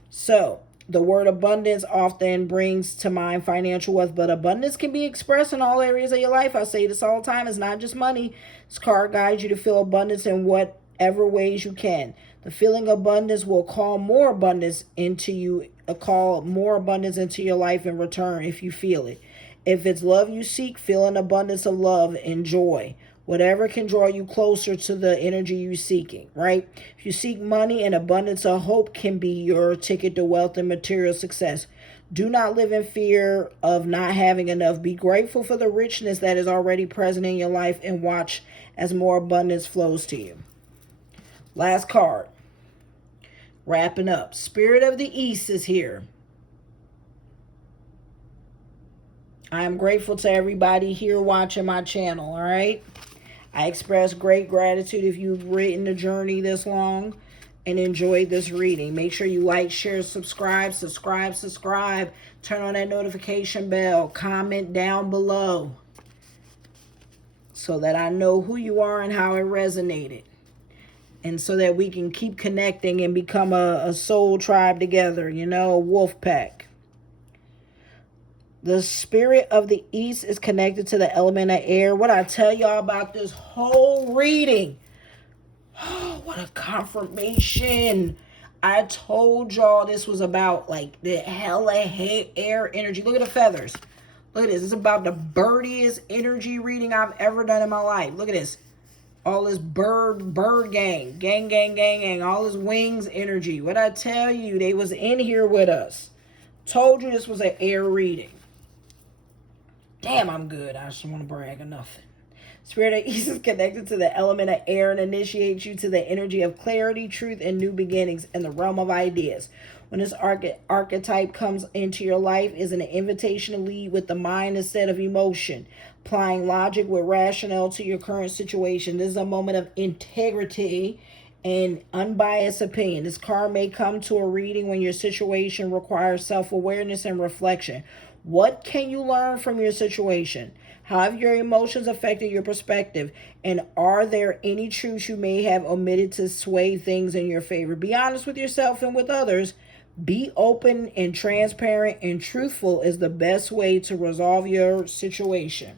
So, the word abundance often brings to mind financial wealth, but abundance can be expressed in all areas of your life. I say this all the time. It's not just money. This card guides you to feel abundance in whatever ways you can. The feeling of abundance will call more abundance into you, call more abundance into your life in return if you feel it. If it's love you seek, feel an abundance of love and joy. Whatever can draw you closer to the energy you're seeking, right? If you seek money, an abundance of hope can be your ticket to wealth and material success. Do not live in fear of not having enough. Be grateful for the richness that is already present in your life and watch as more abundance flows to you. Last card. Wrapping up. Spirit of the East is here. I am grateful to everybody here watching my channel, all right? I express great gratitude if you've written the journey this long and enjoyed this reading. Make sure you like, share, subscribe. Turn on that notification bell. Comment down below so that I know who you are and how it resonated. And so that we can keep connecting and become a soul tribe together, you know, a wolf pack. The spirit of the East is connected to the element of air. What I tell y'all about this whole reading. Oh, what a confirmation. I told y'all this was about like the hella air energy. Look at the feathers. Look at this. It's about the birdiest energy reading I've ever done in my life. Look at this. All this bird gang. All this wings energy. What I tell you, they was in here with us. Told you this was an air reading. Damn, I'm good. I just want to brag or nothing. Spirit of East is connected to the element of air and initiates you to the energy of clarity, truth, and new beginnings in the realm of ideas. When this archetype comes into your life, is an invitation to lead with the mind instead of emotion, applying logic with rationale to your current situation. This is a moment of integrity and unbiased opinion. This card may come to a reading when your situation requires self-awareness and reflection. What can you learn from your situation? How have your emotions affected your perspective? And are there any truths you may have omitted to sway things in your favor? Be honest with yourself and with others. Be open and transparent and truthful is the best way to resolve your situation.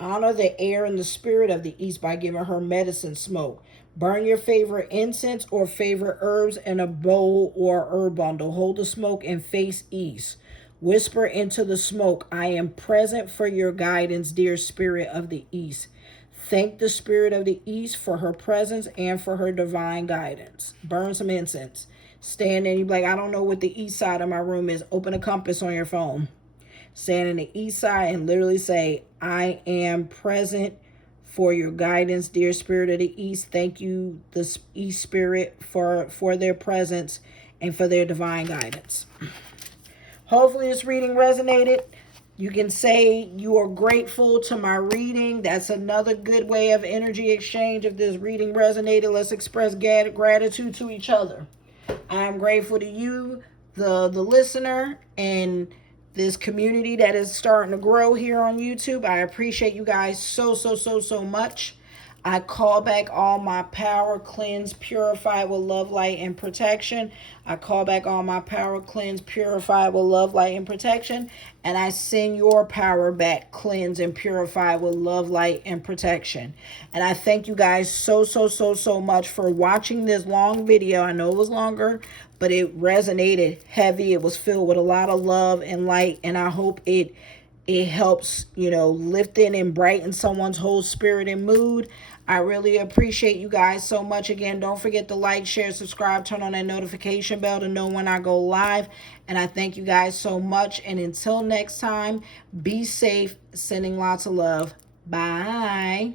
Honor the air and the spirit of the East by giving her medicine smoke. Burn your favorite incense or favorite herbs in a bowl or herb bundle. Hold the smoke and face east. Whisper into the smoke, I am present for your guidance, dear spirit of the East. Thank the spirit of the East for her presence and for her divine guidance. Burn some incense. Stand and you be like, I don't know what the east side of my room is. Open a compass on your phone. Stand in the east side and literally say, I am present for your guidance, dear spirit of the East. Thank you, the East spirit, for their presence and for their divine guidance. Hopefully this reading resonated. You can say you are grateful to my reading. That's another good way of energy exchange. If this reading resonated, let's express gratitude to each other. I am grateful to you, the listener, and this community that is starting to grow here on YouTube. I appreciate you guys so much. I call back all my power, cleanse, purify with love, light, and protection. I call back all my power, cleanse, purify with love, light, and protection. And I send your power back, cleanse, and purify with love, light, and protection. And I thank you guys so much for watching this long video. I know it was longer, but it resonated heavy. It was filled with a lot of love and light. And I hope it helps, liften and brighten someone's whole spirit and mood. I really appreciate you guys so much. Again, don't forget to like, share, subscribe, turn on that notification bell to know when I go live. And I thank you guys so much. And until next time, be safe. Sending lots of love. Bye.